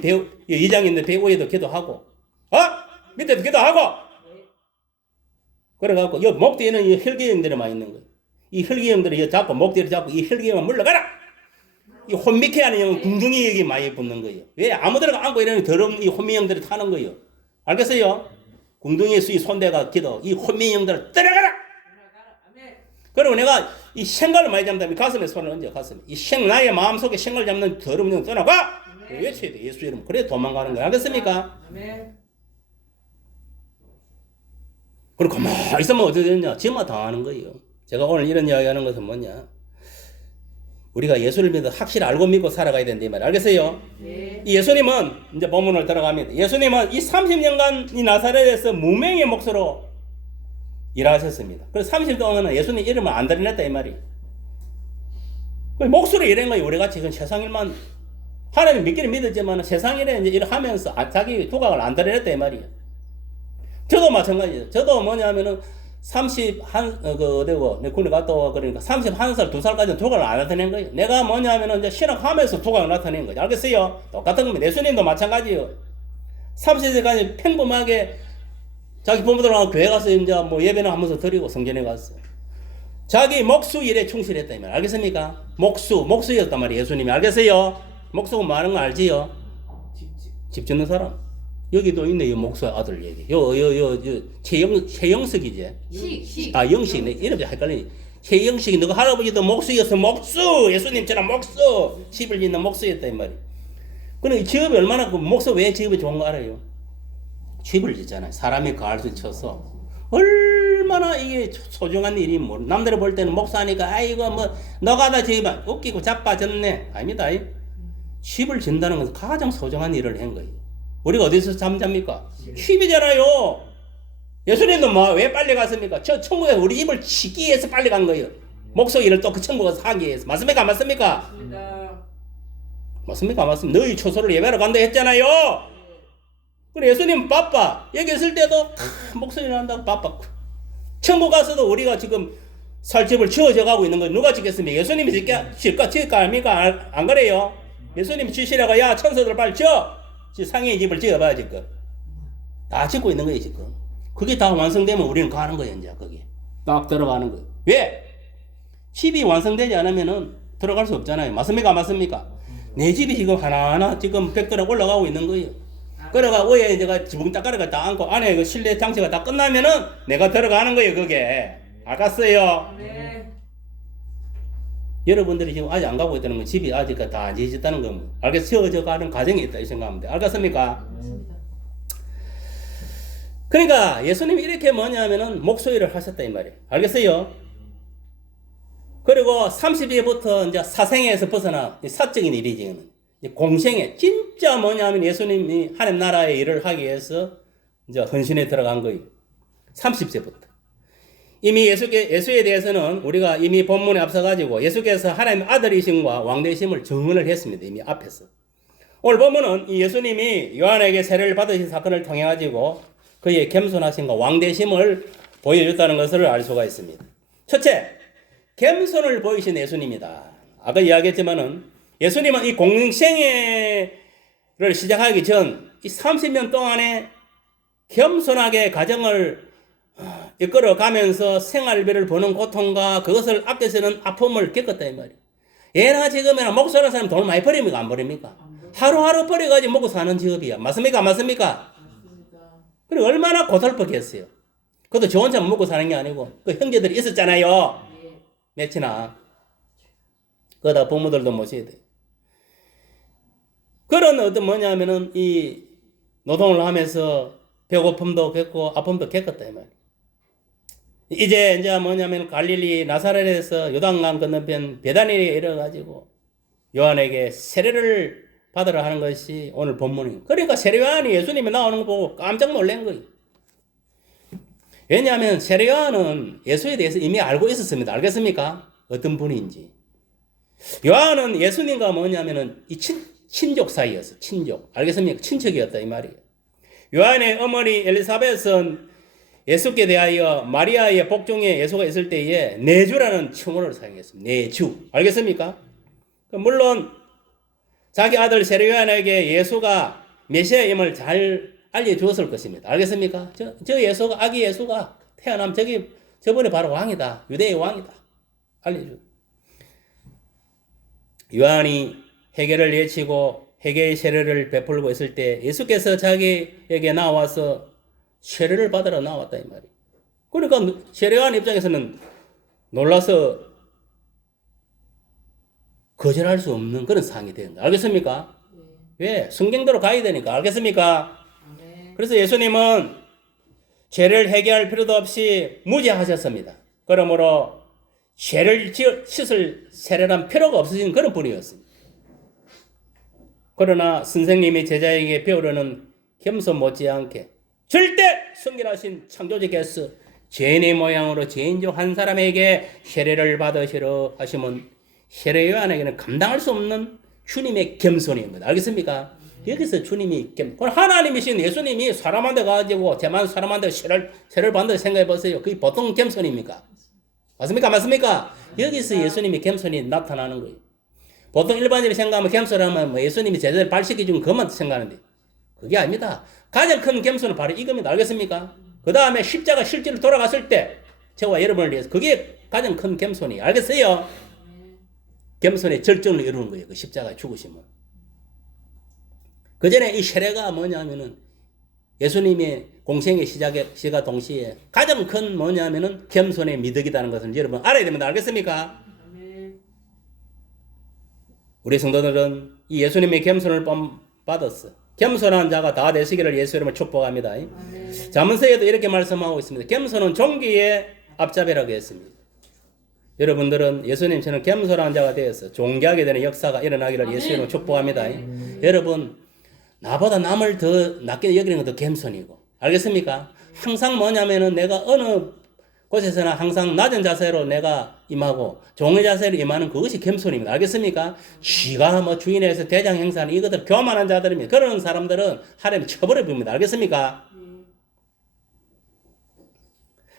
이장 있는 배 위에도 기도하고 밑에도 기도하고 그래갖고 이 목 뒤에는 이 혈기형들이 많이 있는 거예요. 이 혈기형들이 잡고 목 뒤를 잡고 이 혈기형을 물러가라. 이 혼미케 하는 형은 궁둥이 여기 많이 붙는 거예요. 왜 아무데나 안고 이러는 더러운 이 혼미형들이 타는 거예요. 알겠어요? 궁둥이에 수이 손대가 기도 이 혼미형들을 때려가라. 그리고 내가 이 생각을 많이 잡는다면 가슴에 손을 얹어 가슴에 나의 마음속에 생각을 잡는 더러운 형 떠나가 외쳐야 돼. 예수 이름. 그래 도망가는 거야. 알겠습니까? 그리고 가만히 있으면 어떻게 되느냐? 지마 당하는 거예요. 제가 오늘 이런 이야기 하는 것은 뭐냐? 우리가 예수를 믿어 확실히 알고 믿고 살아가야 된다 이 말. 알겠어요? 이 예수님은 이제 본문을 들어갑니다. 예수님은 이 30년간 이 나사렛에서 무명의 몫으로 일하셨습니다. 그래서 30년 동안은 예수님 이름을 안 드러냈다 이 말이에요. 몫으로 일한 거예요. 우리같이 세상 일만 하나님 믿기를 믿었지만 세상 일에 이제 일하면서 자기 두각을 안 드러냈다 이 말이에요. 저도 마찬가지예요. 저도 뭐냐면은 31, 내 군에 갔다 와 그러니까 31살, 2살까지는 두각을 안 나타낸 거예요. 내가 뭐냐면은 이제 신학하면서 두각을 나타낸 거죠. 알겠어요? 똑같은 겁니다. 예수님도 마찬가지예요. 30세까지 평범하게 자기 부모들하고 교회 가서 이제 뭐 예배는 하면서 드리고 성전에 갔어. 자기 목수 일에 충실했다 이 말. 알겠습니까? 목수였단 말이에요. 예수님이. 알겠어요? 목수가 뭐 하는 거 알지요? 집 짓는 사람. 여기도 있네, 이 목수 아들 얘기. 최영석이지. 영식. 내 이름이 헷갈리네. 최영식이 너가 할아버지도 목수였어. 목수. 예수님처럼 목수. 집을 짓는 목수였다 이 말이에요. 그럼 직업이 얼마나 목수 왜 직업이 좋은 거 알아요? 집을 짓잖아요. 사람이 가을수 쳐서 얼마나 이게 소중한 일이 뭐 남들이 볼 때는 목사니까 아이고 뭐 너가 다 집안 웃기고 자빠졌네. 아닙니다. 집을 짓는다는 것은 가장 소중한 일을 한 거예요. 우리가 어디서 잠잡니까? 집이잖아요. 예수님도 뭐 왜 빨리 갔습니까? 저 천국에 우리 집을 짓기 위해서 빨리 간 거예요. 목소 일을 또 그 천국에서 하기 위해서. 맞습니까? 안 맞습니까? 맞습니까? 안 맞습니까? 너희 초소를 예배하러 간다 했잖아요. 그래 예수님 바빠. 여기 있을 때도 목소리 난다고 바빠. 천국 가서도 우리가 지금 살 집을 지어져 가고 있는 거 누가 짓겠습니까? 예수님이 짓까 아닙니까? 안 그래요? 예수님이 지시라고 야 천사들 빨리 지어. 상의 집을 지어봐야 지금. 다 짓고 있는 거예요 지금. 그게 다 완성되면 우리는 가는 거예요 이제 거기. 딱 들어가는 거예요. 왜? 집이 완성되지 않으면은 들어갈 수 없잖아요. 맞습니까? 맞습니까? 내 집이 지금 하나하나 지금 벽돌에 올라가고 있는 거예요. 그래가 위에 내가 지붕 닦아가 다 안고 안에 그 실내 장치가 다 끝나면은 내가 들어가는 거예요 그게. 알겠어요? 네. 여러분들이 지금 아직 안 가고 있다는 건 집이 아직 다 안 지어졌다는 건 알겠어요? 저 가는 과정이 있다 이 생각합니다. 알겠습니까? 그러니까 예수님이 이렇게 뭐냐면은 목소리를 하셨다 이 말이에요. 알겠어요? 그리고 30일부터 이제 사생에서 벗어나 사적인 일이지. 이제 공생에 진짜 뭐냐면 예수님이 하나님 나라의 일을 하기 위해서 이제 헌신에 들어간 거예요. 30세부터. 이미 예수에 대해서는 우리가 이미 본문에 앞서가지고 예수께서 하나님의 아들이심과 왕되심을 증언을 했습니다. 이미 앞에서. 오늘 보면은 이 예수님이 요한에게 세례를 받으신 사건을 통해 가지고 그의 겸손하심과 왕되심을 보여줬다는 것을 알 수가 있습니다. 첫째, 겸손을 보이신 예수님이다. 아까 이야기했지만은 예수님은 이 공생애를 시작하기 전 이 30년 동안에 겸손하게 가정을 이끌어 가면서 생활비를 버는 고통과 그것을 앞에서는 아픔을 겪었다 이 말이에요. 예나 지금이나 먹고 사는 사람 돈을 많이 버립니까? 안 버립니까? 하루하루 버려가지고 먹고 사는 직업이야. 맞습니까? 맞습니까? 그리고 얼마나 고달프겠어요. 그것도 저 혼자 먹고 사는 게 아니고 그 형제들이 있었잖아요. 몇이나. 그러다 부모들도 모셔야 돼. 그런 어떤 뭐냐면은 이 노동을 하면서 배고픔도 겪고 아픔도 겪었다 이 말이에요. 이제 뭐냐면 갈릴리 나사렛에서 요단강 건너편 베다니에 이르러가지고 요한에게 세례를 받으러 하는 것이 오늘 본문이에요. 그러니까 세례 요한이 예수님이 나오는 거 보고 깜짝 놀란 거예요. 왜냐하면 세례 요한은 예수에 대해서 이미 알고 있었습니다. 알겠습니까? 어떤 분인지. 요한은 예수님과 뭐냐면은 이 친족 사이였어. 친족. 알겠습니까? 친척이었다 이 말이에요. 요한의 어머니 엘리사벳은 예수께 대하여 마리아의 복중에 예수가 있을 때에 내주라는 칭호를 사용했습니다. 내주. 알겠습니까? 물론 자기 아들 세례 요한에게 예수가 메시아임을 잘 알려주었을 것입니다. 알겠습니까? 저 예수가, 아기 예수가 태어나면 저번에 바로 왕이다. 유대의 왕이다. 알려줘. 요한이 회개를 외치고 회개의 세례를 베풀고 있을 때 예수께서 자기에게 나와서 세례를 받으러 나왔다 이 말이에요. 그러니까 세례 요한 입장에서는 놀라서 거절할 수 없는 그런 상황이 되는 거예요. 알겠습니까? 왜? 성경대로 가야 되니까. 알겠습니까? 그래서 예수님은 죄를 해결할 필요도 없이 무죄하셨습니다. 그러므로 죄를 씻을 세례란 필요가 없으신 그런 분이었습니다. 그러나 선생님이 제자에게 배우려는 겸손 못지않게 절대 성결하신 창조주께서 죄인의 모양으로 죄인 중 한 사람에게 세례를 받으시러 하시면 세례 요한에게는 감당할 수 없는 주님의 겸손인 거다. 알겠습니까? 여기서 주님이 하나님이신 예수님이 사람한테 가지고 제만 사람한테 세례를 받는다 생각해 보세요. 그게 보통 겸손입니까? 맞습니까? 맞습니까? 여기서 예수님이 겸손이 나타나는 거예요. 보통 일반인이 생각하면 겸손하면 뭐 예수님이 제자를 발시켜주면 그것만 생각하는데 그게 아닙니다. 가장 큰 겸손은 바로 이겁니다. 알겠습니까? 그 다음에 십자가 실제로 돌아갔을 때 저와 여러분을 위해서 그게 가장 큰 겸손이에요. 알겠어요? 겸손의 절정을 이루는 거예요. 그 십자가 죽으심은. 그 전에 이 세례가 뭐냐면은 예수님의 공생의 시작 동시에 가장 큰 뭐냐면은 겸손의 미덕이라는 것을 여러분 알아야 됩니다. 알겠습니까? 우리 성도들은 이 예수님의 겸손을 받았어. 겸손한 자가 다 되시기를 예수 이름으로 축복합니다. 잠언서에도 이렇게 말씀하고 있습니다. 겸손은 종기의 앞잡이라고 했습니다. 여러분들은 예수님처럼 겸손한 자가 되어서 존귀하게 되는 역사가 일어나기를 예수 이름으로 축복합니다. 여러분 나보다 남을 더 낮게 여기는 것도 겸손이고 알겠습니까? 항상 뭐냐면은 내가 어느 곳에서나 항상 낮은 자세로 내가 임하고 종의 자세로 임하는 그것이 겸손입니다. 알겠습니까? 쥐가 뭐 주인에서 대장 행사하는 이것들 교만한 자들입니다. 그런 사람들은 하나님이 처벌해 봅니다. 알겠습니까?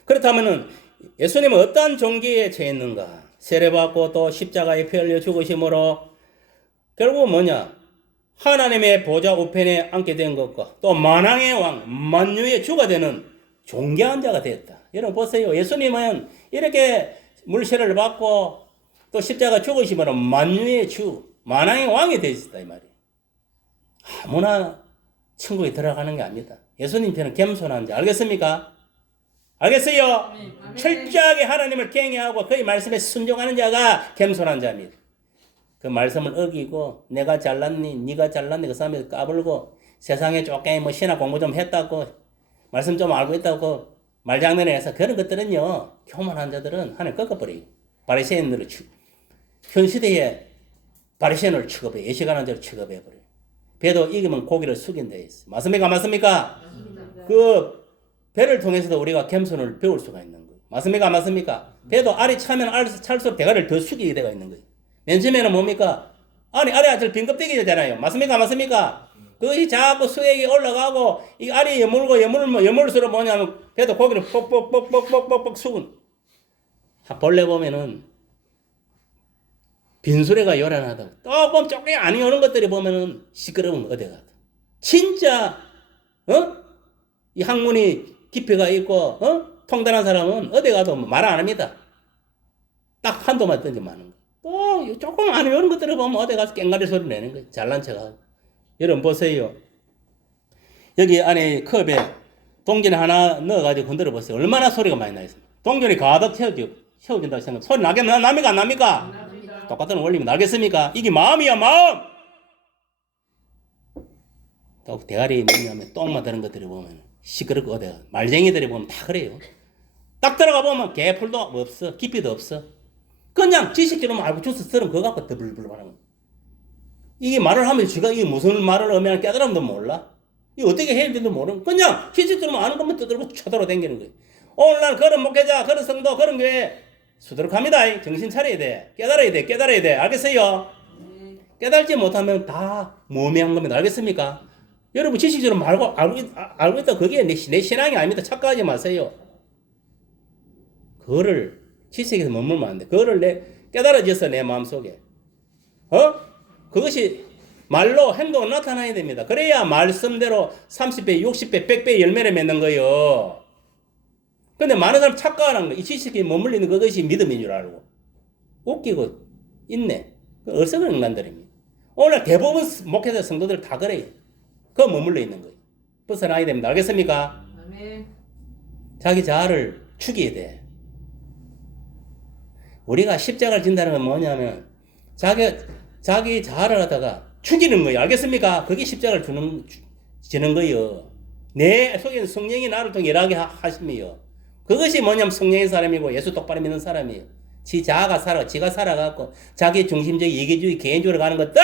그렇다면은 예수님은 어떠한 종기에 처했는가? 세례받고 또 십자가에 피 흘려 죽으심으로 결국 뭐냐? 하나님의 보좌 우편에 앉게 된 것과 또 만왕의 왕, 만유의 주가 되는 존귀한 자가 되었다. 여러분 보세요. 예수님은 이렇게 물세례를 받고 또 십자가 죽으시면 만유의 주, 만왕의 왕이 되셨다 이 말이에요. 아무나 천국에 들어가는 게 아닙니다. 예수님 편은 겸손한 자. 알겠습니까? 알겠어요? 철저하게 하나님을 경외하고 그의 말씀에 순종하는 자가 겸손한 자입니다. 그 말씀을 어기고 내가 잘났니 네가 잘났니 그 사람이 까불고 세상에 조금 뭐 신학 공부 좀 했다고 말씀 좀 알고 있다고 말장난을 해서 그런 것들은요, 교만한 자들은 하늘 꺾어버려요. 바리새인으로 현 시대에 바리새인을 취급해, 예시가는 자를 취급해버려요. 배도 익으면 고기를 숙인다 했어. 맞습니까? 맞습니까? 그 배를 통해서도 우리가 겸손을 배울 수가 있는 거예요. 맞습니까? 맞습니까? 배도 알이 차면 찰수록 대가를 더 숙이게 되어 있는 거예요. 맨 처음에는 뭡니까? 아니, 알이 아들 빈껍데기잖아요. 맞습니까? 맞습니까? 그것이 자꾸 수액이 올라가고, 이 알이 여물수록 뭐냐면, 배도 고기를 뻑뻑뻑뻑뻑뻑뻑 숙은. 본래 보면은, 빈수레가 요란하다고. 또 보면 조금 안 오는 것들이 보면은, 시끄러운 어디가. 진짜, 이 학문이 깊이가 있고, 통달한 사람은 어디 가도 말 안 합니다. 딱 한도만 던지면 하는 거예요. 또 조금 안 오는 것들을 보면 어디 가서 깽가리 소리 내는 거예요. 잘난 척하고. 여러분 보세요. 여기 안에 컵에 동전 하나 넣어가지고 흔들어 보세요. 얼마나 소리가 많이 나 있습니다. 동전이 가득 채워진다고 생각. 소리 납니까? 안 납니까? 똑같은 원리면 알겠습니까? 이게 마음이야, 마음. 또 대가리 뭐냐면 똥만 드는 것들이 보면 시끄럽고 어디가 말쟁이들이 보면 다 그래요. 딱 들어가 보면 개풀도 없어, 깊이도 없어. 그냥 지식적으로 알고 주스 쓰는 그거 갖고 더블블 하는 거야. 이게 말을 하면 지가 이게 무슨 말을 하면 깨달음도 몰라. 이 어떻게 해야 되는지도 모르는. 그냥 지식적으로 아는 것만 떠들고 쳐들어다니는 거예요. 오늘날 그런 목회자, 그런 성도, 그런 교회 수두룩합니다. 정신 차려야 돼. 깨달아야 돼. 깨달아야 돼. 알겠어요? 깨달지 못하면 다 무의미한 겁니다. 알겠습니까? 여러분 지식적으로 알고 있다. 그게 내 신앙이 아닙니다. 착각하지 마세요. 그거를 지식에서 머물면 안 돼. 그거를 깨달아졌어. 내 마음속에. 그것이 말로 행동으로 나타나야 됩니다. 그래야 말씀대로 30배, 60배, 100배 열매를 맺는 거예요. 근데 많은 사람 착각하는 거예요. 이 지식이 머물리는 그것이 믿음인 줄 알고. 웃기고 있네. 어리석은 인간들입니다. 오늘 대부분 목회자 성도들 다 그래요. 그거 머물러 있는 거예요. 벗어나야 됩니다. 알겠습니까? 아멘. 자기 자아를 죽여야 돼. 우리가 십자가를 진다는 건 뭐냐면 자기 자아를 하다가 죽이는 거예요. 알겠습니까? 그게 십자가를 지는 거예요. 내 속에 성령이 나를 통해 일하게 하심이요. 그것이 뭐냐면 성령의 사람이고 예수 똑바로 믿는 사람이에요. 지가 살아갖고 자기 중심적 이기주의 개인적으로 가는 것들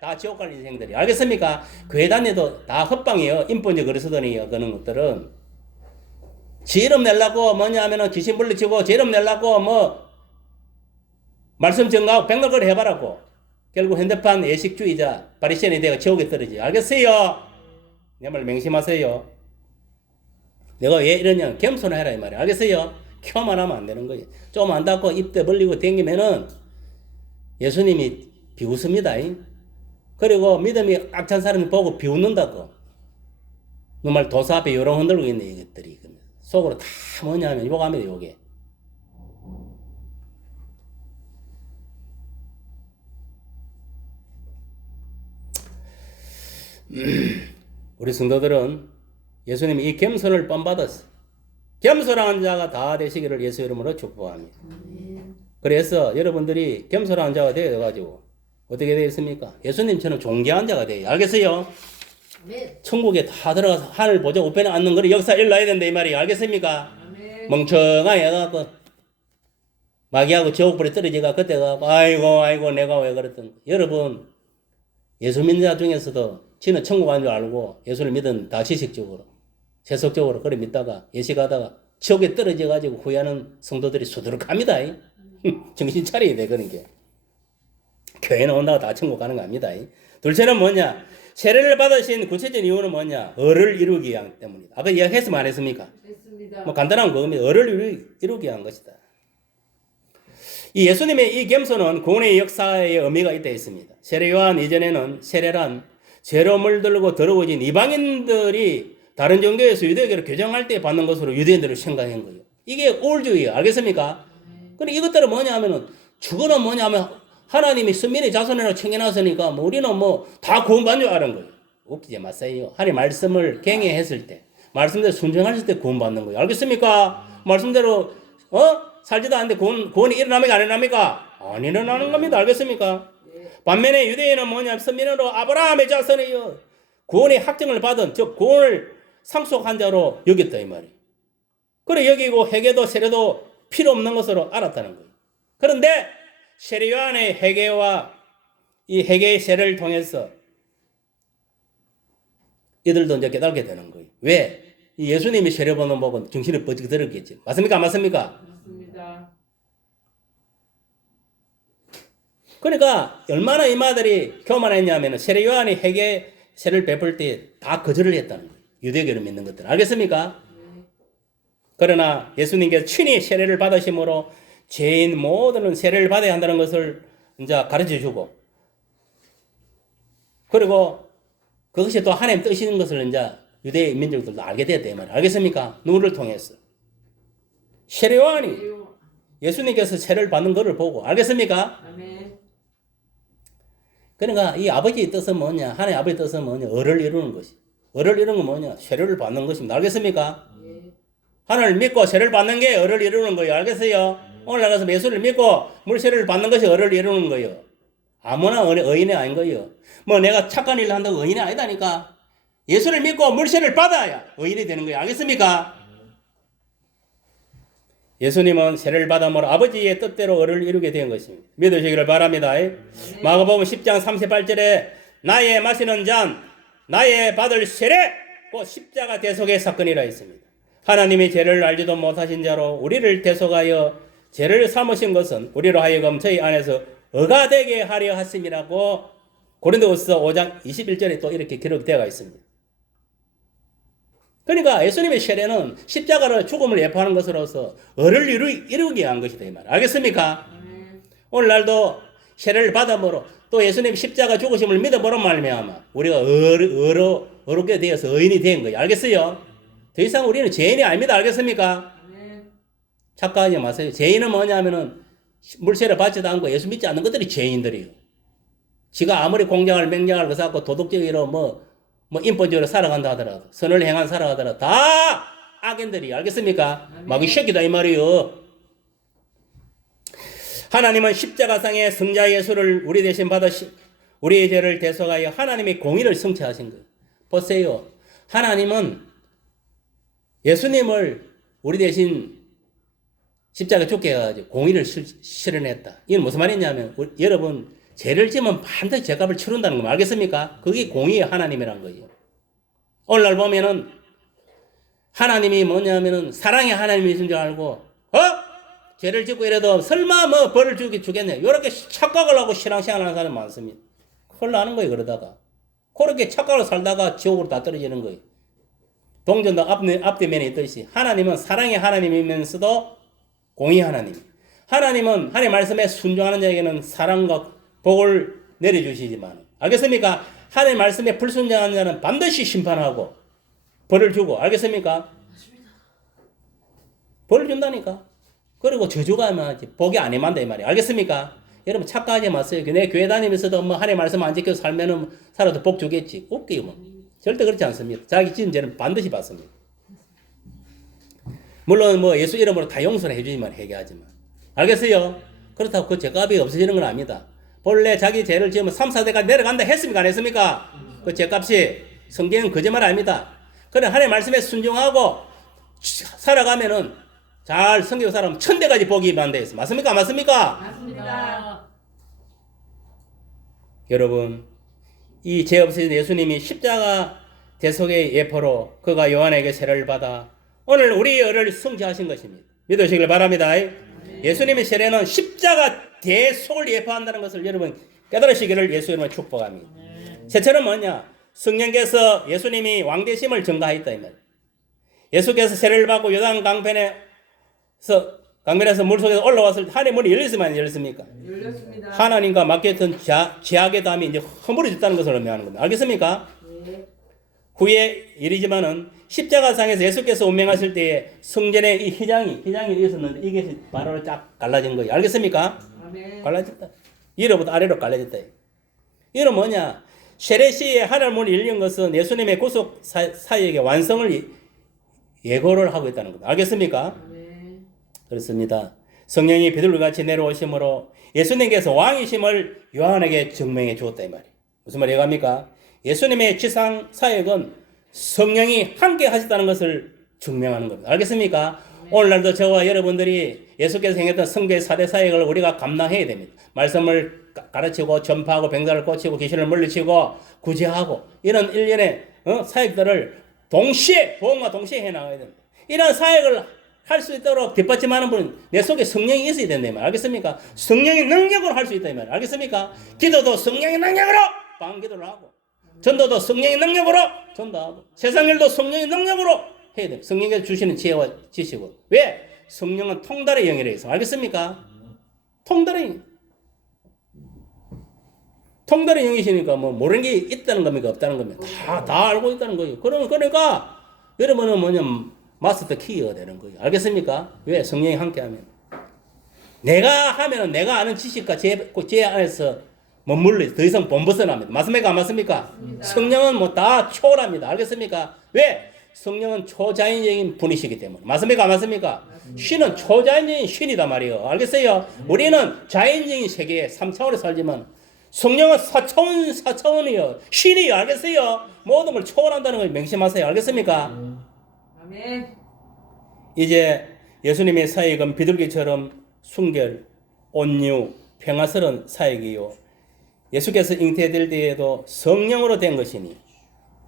다 지옥 갈 인생들이. 알겠습니까? 교회 다녀도 다 헛방이에요. 인본적 그리스도니요. 그런 것들은 지 이름 내려고 뭐냐면은 귀신 물리치고 지 이름 내려고 뭐 말씀 정하고 백날거리 해봐라고. 결국 현대판 예식주의자 바리새인이 되어 지옥에 떨어지. 알겠어요? 내 말 맹심하세요. 내가 왜 이러냐? 겸손해라 이 말이야. 알겠어요? 켜만 하면 안 되는 거예요. 좀 안다고 입대 벌리고 댕기면은 예수님이 비웃습니다. 그리고 믿음이 악찬 사람이 보고 비웃는다고. 정말 도사 앞에 요령 흔들고 있네 이것들이. 속으로 다 뭐냐면 욕합니다. 요게. 우리 성도들은 예수님이 이 겸손을 뻔받았어. 겸손한 자가 다 되시기를 예수 이름으로 축복합니다. 그래서 여러분들이 겸손한 자가 되어가지고 어떻게 되겠습니까? 예수님처럼 존귀한 자가 돼요. 알겠어요? 천국에 다 들어가서 하늘 보좌 우편에 앉는 거를 역사 일어나야 된다 이 말이에요. 알겠습니까? 멍청하게 해갖고 마귀하고 지옥불에 떨어지가 그때 가고 아이고 내가 왜 그랬던. 여러분 예수 믿는 자 중에서도 지는 천국 간 줄 알고 예수를 믿은 다 지식적으로 세속적으로 그래 믿다가 예식하다가 지옥에 떨어져가지고 후회하는 성도들이 수두룩합니다. 정신 차려야 돼 그런 게. 교회는 온다고 다 천국 가는 거 아닙니다. 둘째는 뭐냐? 세례를 받으신 구체적인 이유는 뭐냐? 을을 이루기 위한 때문이다. 아까 이야기했으면 안 했습니까? 됐습니다. 뭐 간단한 그겁니다. 을을 이루기 위한 것이다. 이 예수님의 이 겸손은 구원의 역사의 의미가 있다 했습니다. 세례 요한 이전에는 세례란 죄로 물들고 더러워진 이방인들이 다른 종교에서 유대교를 교정할 때 받는 것으로 유대인들을 생각한 거예요. 이게 우월주의예요. 알겠습니까? 근데 이것들은 뭐냐면은 죽어는 뭐냐면 하나님이 선민의 자손이라고 청해놨으니까 뭐 우리는 뭐 다 구원받는 줄 아는 거예요. 웃기지 마세요. 하나님 말씀을 갱해했을 때 말씀대로 순종하실 때 구원받는 거예요. 알겠습니까? 말씀대로 살지도 않는데 구원이 일어납니까? 안 일어납니까? 안 일어나는 겁니다. 알겠습니까? 반면에 유대인은 뭐냐? 선민으로 아브라함의 자손이요. 구원의 확증을 받은 즉 구원을 상속한 자로 여겼다 이 말이에요. 그래 여기고 회개도 세례도 필요 없는 것으로 알았다는 거예요. 그런데 세례 요한의 회개와 이 회개의 세례를 통해서 이들도 이제 깨닫게 되는 거예요. 왜? 이 예수님이 세례 보는 법은 정신이 뻗치게 들었겠지. 맞습니까? 안 맞습니까? 맞습니다. 그러니까 얼마나 이마들이 교만했냐면 세례 요한이 회개 세례를 베풀 때 다 거절을 했다는 거예요. 유대교를 믿는 것들. 알겠습니까? 그러나 예수님께서 친히 세례를 받으심으로 죄인 모두는 세례를 받아야 한다는 것을 이제 가르쳐 주고, 그리고 그것이 또 하나님 뜻인 것을 이제 유대 민족들도 알게 됐다 이 말이에요. 알겠습니까? 누구를 통해서? 세례 요한이 예수님께서 세례를 받는 것을 보고, 알겠습니까? 아멘. 그러니까 이 아버지의 뜻은 뭐냐? 하나님 아버지의 뜻은 뭐냐? 을을 이루는 것이. 을을 이루는 건 뭐냐? 세례를 받는 것입니다. 알겠습니까? 하나님을 믿고 세례를 받는 게 을을 이루는 거예요. 알겠어요? 오늘 나가서 예수를 믿고 물 세례를 받는 것이 을을 이루는 거예요. 아무나 의인이 아닌 거예요. 뭐 내가 착한 일을 한다고 의인이 아니다니까. 예수를 믿고 물 세례를 받아야 의인이 되는 거예요. 알겠습니까? 예수님은 세례를 받음으로 아버지의 뜻대로 을을 이루게 된 것입니다. 믿으시기를 바랍니다. 마가복음 10장 38절에 나의 마시는 잔, 나의 받을 세례, 곧 십자가 대속의 사건이라 했습니다. 하나님이 죄를 알지도 못하신 자로 우리를 대속하여 죄를 삼으신 것은 우리로 하여금 저희 안에서 의가 되게 하려 하심이라고 고린도후서 5장 21절에 또 이렇게 기록되어 있습니다. 그러니까 예수님의 세례는 십자가를 죽음을 예표하는 것으로서 을을 이루게 한 것이다 이 말. 알겠습니까? 오늘날도 세례를 받음으로 또 예수님 십자가 죽으심을 믿어보는 말미암아 우리가 어렵게 되어서 의인이 된 거예요. 알겠어요? 더 이상 우리는 죄인이 아닙니다. 알겠습니까? 착각하지 마세요. 죄인은 뭐냐면은 물세례 받지도 않고 예수 믿지 않는 것들이 죄인들이에요. 지가 아무리 공경을 맹령을 거사고 도덕적으로 뭐 인본적으로 살아간다 하더라도, 선을 행한 살아가더라도 다 악인들이. 알겠습니까? 마귀 새끼다 이 말이요. 하나님은 십자가상의 성자 예수를 우리 대신 받으시 우리의 죄를 대속하여 하나님의 공의를 성취하신 거예요. 보세요. 하나님은 예수님을 우리 대신 십자가에 죽게 해가지고 공의를 실현했다. 이건 무슨 말이냐면 여러분 죄를 지면 반드시 죄값을 치른다는 거 알겠습니까? 그게 공의의 하나님이란 거예요. 오늘날 보면은 하나님이 뭐냐면은 사랑의 하나님이신 줄 알고 죄를 짓고 이래도 설마 뭐 벌을 주겠네. 이렇게 착각을 하고 신앙생활하는 사람이 많습니다. 혼나는 거예요. 그러다가 그렇게 착각을 살다가 지옥으로 다 떨어지는 거예요. 동전도 앞뒤면에 있듯이 하나님은 사랑의 하나님이면서도 공의 하나님. 하나님은 하나님 말씀에 순종하는 자에게는 사랑과 복을 내려주시지만, 알겠습니까? 하나님 말씀에 불순종하는 자는 반드시 심판하고 벌을 주고, 알겠습니까? 벌을 준다니까. 그리고 저주가 복이 안 임한다 이 말이에요. 알겠습니까? 여러분 착각하지 마세요. 내 교회 다니면서도 뭐 하나님 말씀 안 지켜서 살면은 살아도 복 주겠지. 웃기요 뭐. 절대 그렇지 않습니다. 자기 지은 죄는 반드시 받습니다. 물론 뭐 예수 이름으로 다 용서를 해주지만 회개하지만, 알겠어요? 그렇다고 그 죄값이 없어지는 건 아닙니다. 본래 자기 죄를 지으면 3, 4대까지 내려간다 했습니까? 안 했습니까? 그 죄값이. 성경은 거짓말 아닙니다. 그래 하나님 말씀에 순종하고 살아가면은 잘 성경 살아가면 1000대까지 복이 임한다 했어. 맞습니까? 맞습니까? 맞습니다. 여러분 이 죄 없으신 예수님이 십자가 대속의 예표로 그가 요한에게 세례를 받아 오늘 우리의 의를 성취하신 것입니다. 믿으시길 바랍니다. 예수님의 세례는 십자가 대속을 예표한다는 것을 여러분 깨달으시기를 예수 이름으로 축복합니다. 셋째는 뭐냐? 성령께서 예수님이 왕되심을 증가했다 이 말. 예수께서 세례를 받고 요단 강변에서 물속에서 올라왔을 때 하늘의 문이 열렸으면 안 열렸습니까? 열렸습니다. 하나님과 맡겼던 죄악의 담이 이제 허물어졌다는 것을 의미하는 겁니다. 알겠습니까? 네. 후에 일이지만은 십자가상에서 예수께서 운명하실 때에 성전에 이 휘장이 있었는데 이게 바로 쫙 갈라진 거예요. 알겠습니까? 아멘. 갈라졌다. 위로부터 아래로 갈라졌다. 이는 뭐냐? 세례 시에 하늘 문이 열린 것은 예수님의 구속 사역의 완성을 예고를 하고 있다는 겁니다. 알겠습니까? 아멘. 그렇습니다. 성령이 비둘기같이 내려오심으로 예수님께서 왕이심을 요한에게 증명해 주었다 이 말이에요. 무슨 말 이해갑니까? 예수님의 지상 사역은 성령이 함께 하셨다는 것을 증명하는 겁니다. 알겠습니까? 오늘날도 저와 여러분들이 예수께서 행했던 성교의 4대 사역을 우리가 감당해야 됩니다. 말씀을 가르치고 전파하고 병자를 고치고 귀신을 물리치고 구제하고 이런 일련의 사역들을 동시에 복음과 동시에 해나가야 됩니다. 이런 사역을 할 수 있도록 뒷받침하는 분은 내 속에 성령이 있어야 된다 이 말. 알겠습니까? 성령의 능력으로 할 수 있다 이 말. 알겠습니까? 기도도 성령의 능력으로 방기도를 하고 전도도 성령의 능력으로 전도하고 세상일도 성령의 능력으로 해야 됩니다. 성령께서 주시는 지혜와 지식으로. 왜? 성령은 통달의 영이라 해서. 알겠습니까? 통달의 영이시니까 뭐 모르는 게 있다는 겁니까? 없다는 겁니까? 다 알고 있다는 거예요. 그러니까 여러분은 뭐냐면 마스터 키가 되는 거예요. 알겠습니까? 왜? 성령이 함께하면. 내가 하면은 내가 아는 지식과 제 안에서 머물러 더 이상 벗어납니다. 맞습니까? 안 맞습니까? 성령은 뭐 다 초월합니다. 알겠습니까? 왜? 성령은 초자연적인 분이시기 때문에. 맞습니까? 안 맞습니까? 신은 초자연적인 신이다 말이에요. 알겠어요? 우리는 자연적인 세계에 3차원에 살지만 성령은 4차원이요. 신이요. 알겠어요? 모든 걸 초월한다는 걸 명심하세요. 알겠습니까? 아멘. 이제 예수님의 사역은 비둘기처럼 순결, 온유, 평화스러운 사역이요. 예수께서 잉태될 때에도 성령으로 된 것이니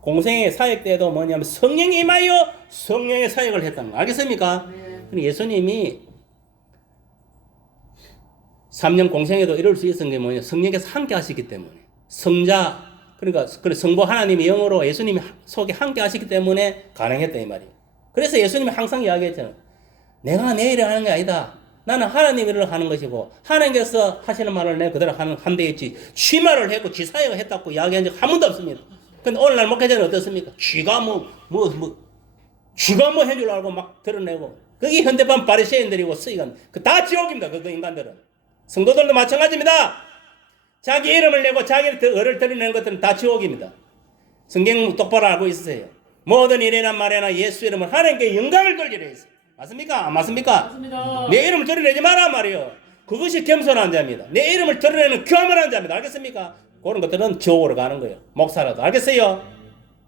공생의 사역 때도 뭐냐면 성령이 임하여 성령의 사역을 했다는 거. 알겠습니까? 예수님이 3년 공생에도 이룰 수 있었던 게 뭐냐? 성령께서 함께 하시기 때문에. 성자, 그러니까 성부 하나님의 영으로 예수님이 속에 함께 하시기 때문에 가능했다 이 말이에요. 그래서 예수님이 항상 이야기했잖아요. 내가 내 일을 하는 게 아니다. 나는 하나님 일을 하는 것이고 하나님께서 하시는 말을 내 그대로 하면 되겠지. 지 말을 했고 지 사역을 했다고 이야기한 적 한 번도 없습니다. 근데 오늘날 목회자는 어떻습니까? 쥐가 쥐가 해줄 알고 막 드러내고 그게 현대판 바리새인들이고 쓰이간 다 지옥입니다. 그 인간들은. 성도들도 마찬가지입니다. 자기 이름을 내고 자기 을을 드러내는 것들은 다 지옥입니다. 성경 똑바로 알고 있으세요. 모든 일이나 말이나 예수 이름을 하나님께 영광을 돌리려 했어요. 맞습니까? 안 맞습니까? 맞습니다. 내 이름을 드러내지 마라 말이요. 그것이 겸손한 자입니다. 내 이름을 드러내는 교만한 자입니다. 알겠습니까? 그런 것들은 지옥으로 가는 거예요. 목사라도. 알겠어요?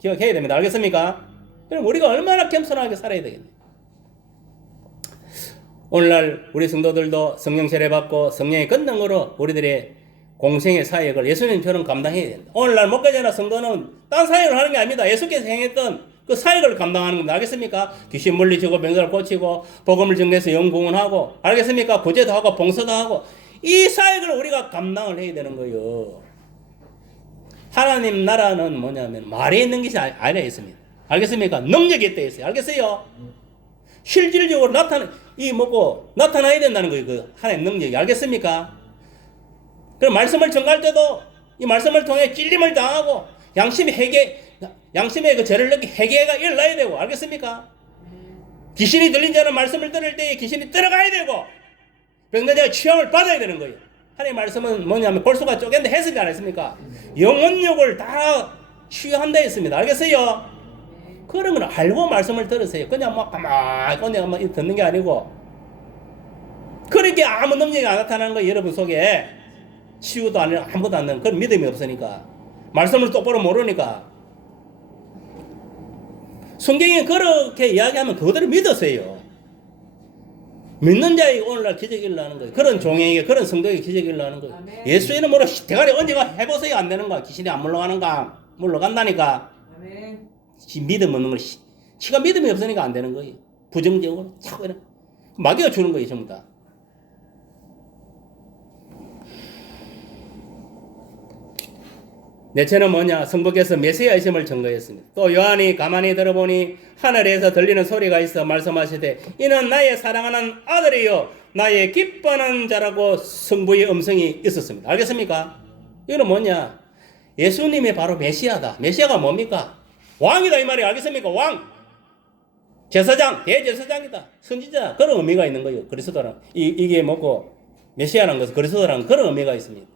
기억해야 됩니다. 알겠습니까? 그럼 우리가 얼마나 겸손하게 살아야 되겠네요. 오늘날 우리 성도들도 성령 세례받고 성령의 권능으로 우리들의 공생의 사역을 예수님처럼 감당해야 된다. 오늘날 목회자나 성도는 딴 사역을 하는 게 아닙니다. 예수께서 행했던 그 사역을 감당하는 겁니다. 알겠습니까? 귀신 물리치고 병자를 고치고 복음을 전개해서 영공헌하고 알겠습니까? 구제도 하고 봉사도 하고 이 사역을 우리가 감당을 해야 되는 거예요. 하나님 나라는 뭐냐면 말에 있는 것이 아니라 있습니다. 알겠습니까? 능력이 있다 했어요. 알겠어요? 실질적으로 나타나야 된다는 거예요. 그 하나님 능력이. 알겠습니까? 그럼 말씀을 전갈 때도 이 말씀을 통해 찔림을 당하고 양심의 그 죄를 느끼 회개가 일어나야 되고. 알겠습니까? 귀신이 들린 자는 말씀을 들을 때에 귀신이 들어가야 되고 병든 자가 치유를 받아야 되는 거예요. 하나님 말씀은 뭐냐면 골수가 쪼갠데 해석이 안 했습니까? 영혼욕을 다 치유한다 했습니다. 알겠어요? 그런 걸 알고 말씀을 들으세요. 그냥 막 가만히 그냥 막 듣는 게 아니고 그렇게 아무 능력이 안 나타나는 거예요. 여러분 속에 치유도 안 해요. 아무것도 안 되는 그런 믿음이 없으니까 말씀을 똑바로 모르니까 성경이 그렇게 이야기하면 그대로 믿으세요. 믿는 자에게 오늘날 기적이 일어나는 거예요. 그런 종에게 그런 성도에게 기적이 일어나는 거예요. 아멘. 예수 이름으로 대가리 얹어가 해보세요. 안 되는가? 귀신이 안 물러가는가? 물러간다니까. 아멘. 믿음 없는 걸 지가 믿음이 없으니까 안 되는 거예요. 부정적으로 자꾸 이런 마귀가 주는 거예요. 전부 다. 넷째는 뭐냐? 성부께서 메시아이심을 증거했습니다. 또 요한이 가만히 들어보니 하늘에서 들리는 소리가 있어 말씀하시되 이는 나의 사랑하는 아들이요 나의 기뻐하는 자라고 성부의 음성이 있었습니다. 알겠습니까? 이거는 뭐냐? 예수님이 바로 메시아다. 메시아가 뭡니까? 왕이다 이 말이에요. 알겠습니까? 왕. 제사장, 대제사장이다. 선지자. 그런 의미가 있는 거예요. 그리스도랑 이게 뭐고 메시아라는 것은 그리스도라는 그런 의미가 있습니다.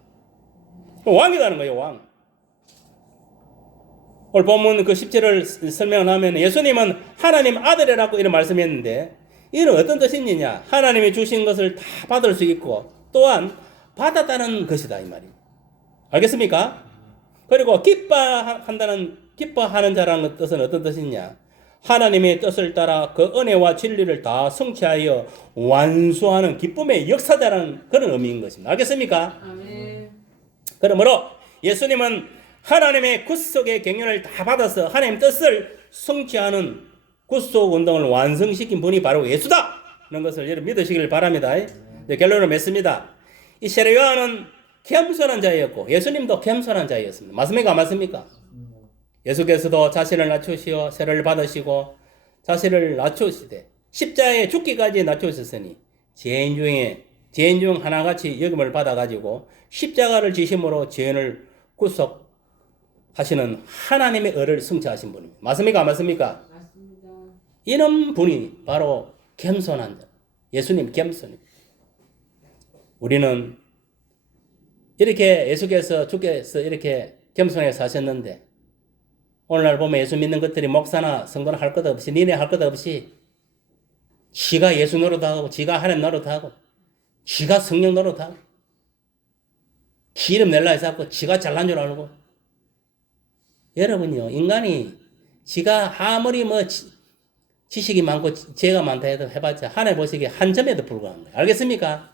왕이라는 거예요. 왕. 오늘 본문 그 10절을 설명을 하면 예수님은 하나님 아들이라고 이런 말씀했는데 이는 어떤 뜻이냐? 하나님이 주신 것을 다 받을 수 있고 또한 받았다는 것이다 이 말이에요. 알겠습니까? 그리고 기뻐한다는 기뻐하는 자라는 뜻은 어떤 뜻이냐? 하나님의 뜻을 따라 그 은혜와 진리를 다 성취하여 완수하는 기쁨의 역사자라는 그런 의미인 것입니다. 알겠습니까? 아멘. 그러므로 예수님은 하나님의 구속의 경륜을 다 받아서 하나님의 뜻을 성취하는 구속 운동을 완성시킨 분이 바로 예수다! 그런 것을 여러분 믿으시길 바랍니다. 결론을 맺습니다. 이 세례 요한은 겸손한 자였고 예수님도 겸손한 자였습니다. 맞습니까? 맞습니까? 예수께서도 자신을 낮추시어 세례를 받으시고 자신을 낮추시되 십자가에 죽기까지 낮추셨으니 죄인 중 하나같이 여김을 받아가지고 십자가를 지심으로 죄인을 구속하시는 하나님의 의를 성취하신 분입니다. 맞습니까? 맞습니까? 맞습니다. 이런 분이 바로 겸손한 자. 예수님 겸손입니다. 우리는 이렇게 예수께서 주께서 이렇게 겸손하게 사셨는데 오늘날 보면 예수 믿는 것들이 목사나 성도나 할 것 없이 니네 할 것 없이 지가 예수 노릇하고 지가 하나님 노릇하고 지가 성령 노릇하고 지 이름 낼라 해서 하고 지가 잘난 줄 알고 여러분요 인간이 지가 아무리 뭐 지식이 많고 죄가 많다 해도 해봤자 하나님 보시기에 한 점에도 불과한 거예요. 알겠습니까?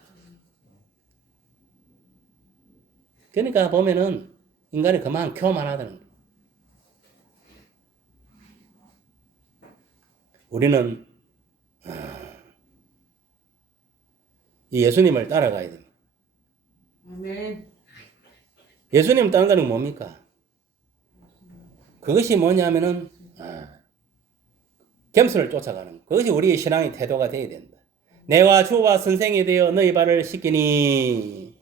그러니까 보면은 인간이 그만 교만하다는 거예요. 우리는 이 예수님을 따라가야 됩니다. 아멘. 예수님을 따른다는 건 뭡니까? 그것이 뭐냐면은 겸손을 쫓아가는 것. 그것이 우리의 신앙의 태도가 되어야 된다. 내와 주와 선생이 되어 너희 발을 씻기니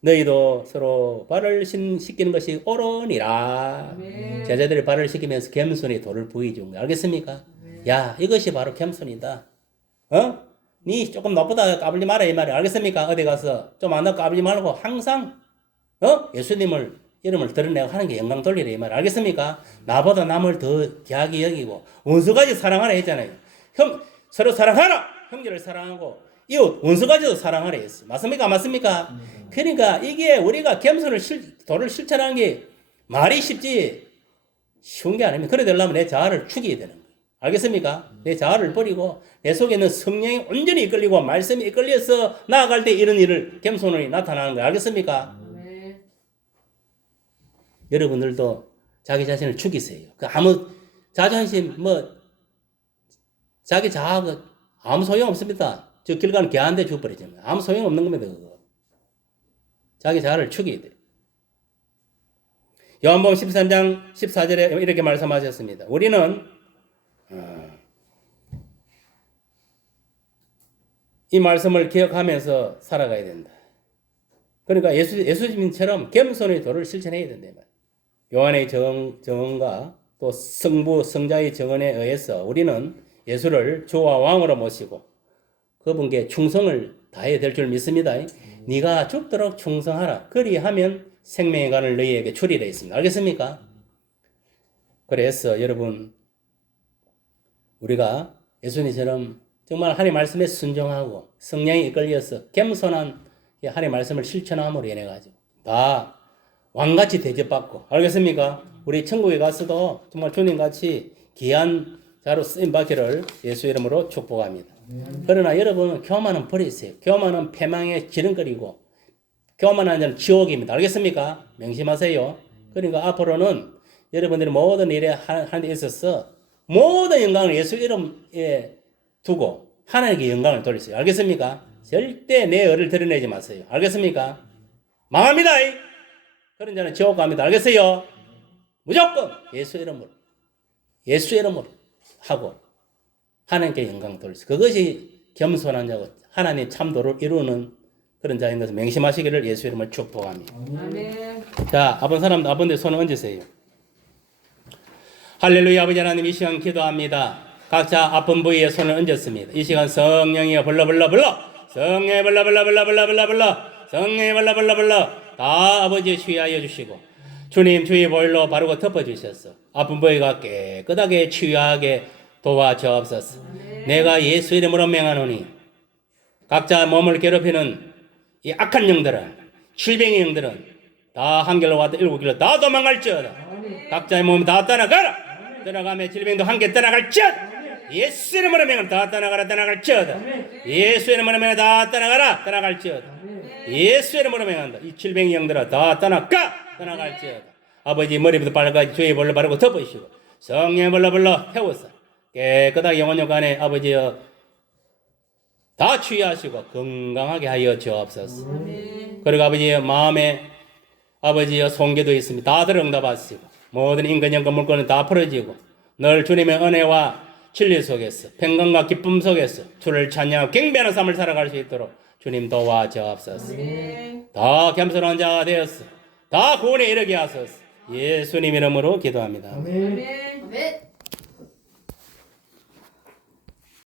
너희도 서로 발을 씻기는 것이 옳으니라. 아멘. 제자들이 발을 씻기면서 겸손히 도를 보여준 거야. 알겠습니까? 야, 이것이 바로 겸손이다. 니 조금 나쁘다 까불지 마라 이 말이야. 알겠습니까? 어디 가서 좀 안 나쁘고 까불지 말고 항상 예수님을 이름을 드러내고 하는 게 영광 돌리라 이 말이야. 알겠습니까? 나보다 남을 더 귀하게 여기고 원수까지 사랑하라 했잖아요. 서로 사랑하라. 형제를 사랑하고 이웃 원수까지도 사랑하라 했어요. 맞습니까? 맞습니까? 그러니까 이게 우리가 겸손을 도를 실천하는 게 말이 쉽지 쉬운 게 아닙니다. 그래 되려면 내 자아를 죽여야 되는 거예요. 알겠습니까? 내 자아를 버리고 내 속에 있는 성령이 온전히 이끌리고 말씀이 이끌려서 나아갈 때 이런 일을 겸손이 나타나는 거예요. 알겠습니까? 아멘. 여러분들도 자기 자신을 죽이세요. 그 아무 자존심 자기 자아가 아무 소용 없습니다. 저 길 가는 개 한 대 죽어버리잖아요. 아무 소용 없는 겁니다. 그거. 자기 자아를 죽여야 돼요. 요한복음 13장 14절에 이렇게 말씀하셨습니다. 우리는 이 말씀을 기억하면서 살아가야 된다. 그러니까 예수님처럼 겸손의 도를 실천해야 된다. 요한의 정언과 또 성부, 성자의 정언에 의해서 우리는 예수를 주와 왕으로 모시고 그분께 충성을 다해야 될 줄 믿습니다. 네가 죽도록 충성하라. 그리하면 생명의 간을 너희에게 주리라 했습니다. 알겠습니까? 그래서 여러분 우리가 예수님처럼 정말 하나님 말씀에 순종하고 성령이 이끌려서 겸손한 하나님 말씀을 실천함으로 인해 가지고 다 왕같이 대접받고 알겠습니까? 우리 천국에 가서도 정말 주님같이 귀한 자로 쓰임 받기를 예수 이름으로 축복합니다. 그러나 여러분 교만은 버리세요. 교만은 패망의 지름거리고 교만한 자는 지옥입니다. 알겠습니까? 명심하세요. 그러니까 앞으로는 여러분들이 모든 일에 하는 데 있어서 모든 영광을 예수 이름에 두고 하나님께 영광을 돌리세요. 알겠습니까? 절대 내 의를 드러내지 마세요. 알겠습니까? 망합니다. 그런 자는 지옥 갑니다. 알겠어요? 무조건 예수 이름으로 하고 하나님께 영광을 돌리세요. 그것이 겸손한 자고 하나님 참도를 이루는 그런 자인 것을 명심하시기를 예수 이름을 축복합니다. 아멘. 자, 아픈 사람도 아픈데 손을 얹으세요. 할렐루야. 아버지 하나님 이 시간 기도합니다. 각자 아픈 부위에 손을 얹었습니다. 이 시간 성령이여 불러 성령이 불러 성령이 불러 다 아버지 치유하여 주시고 주님 주의 보혈로 바르고 덮어주셔서 아픈 부위가 깨끗하게 치유하게 도와주옵소서. 내가 예수 이름으로 명하노니 각자 몸을 괴롭히는 이 악한 영들은 질병의 영들은 다 한 길로 왔다 일곱 길로 다 도망갈지어다. 각자의 몸 다 떠나가라. 떠나가며 질병도 함께 떠나갈지어다. 예수 이름으로 명하노라. 다 떠나가라. 떠나갈지어다. 예수 이름으로 명하노라. 다 떠나가라. 떠나갈지어다. 예수 이름으로 명한다. 이 질병 영들아 다 떠나가. 떠나갈지어다. 아버지 머리부터 발까지 주의 볼로 바르고 덮으시고 성령의 볼로 태워서 깨끗하게 영혼육간에 아버지여 다 취하시고 건강하게 하여 주옵소서. 그리고 아버지여 마음에 아버지여 송계도 있습니다. 다들 응답하시고 모든 인간연금 물건은 다 풀어지고 늘 주님의 은혜와 진리 속에서 평강과 기쁨 속에서 주를 찬양하고 경배하는 삶을 살아갈 수 있도록 주님 도와 주옵소서. 다 겸손한 자가 되었어. 다 구원에 이르게 하소서. 예수님 이름으로 기도합니다. 아멘. 아멘.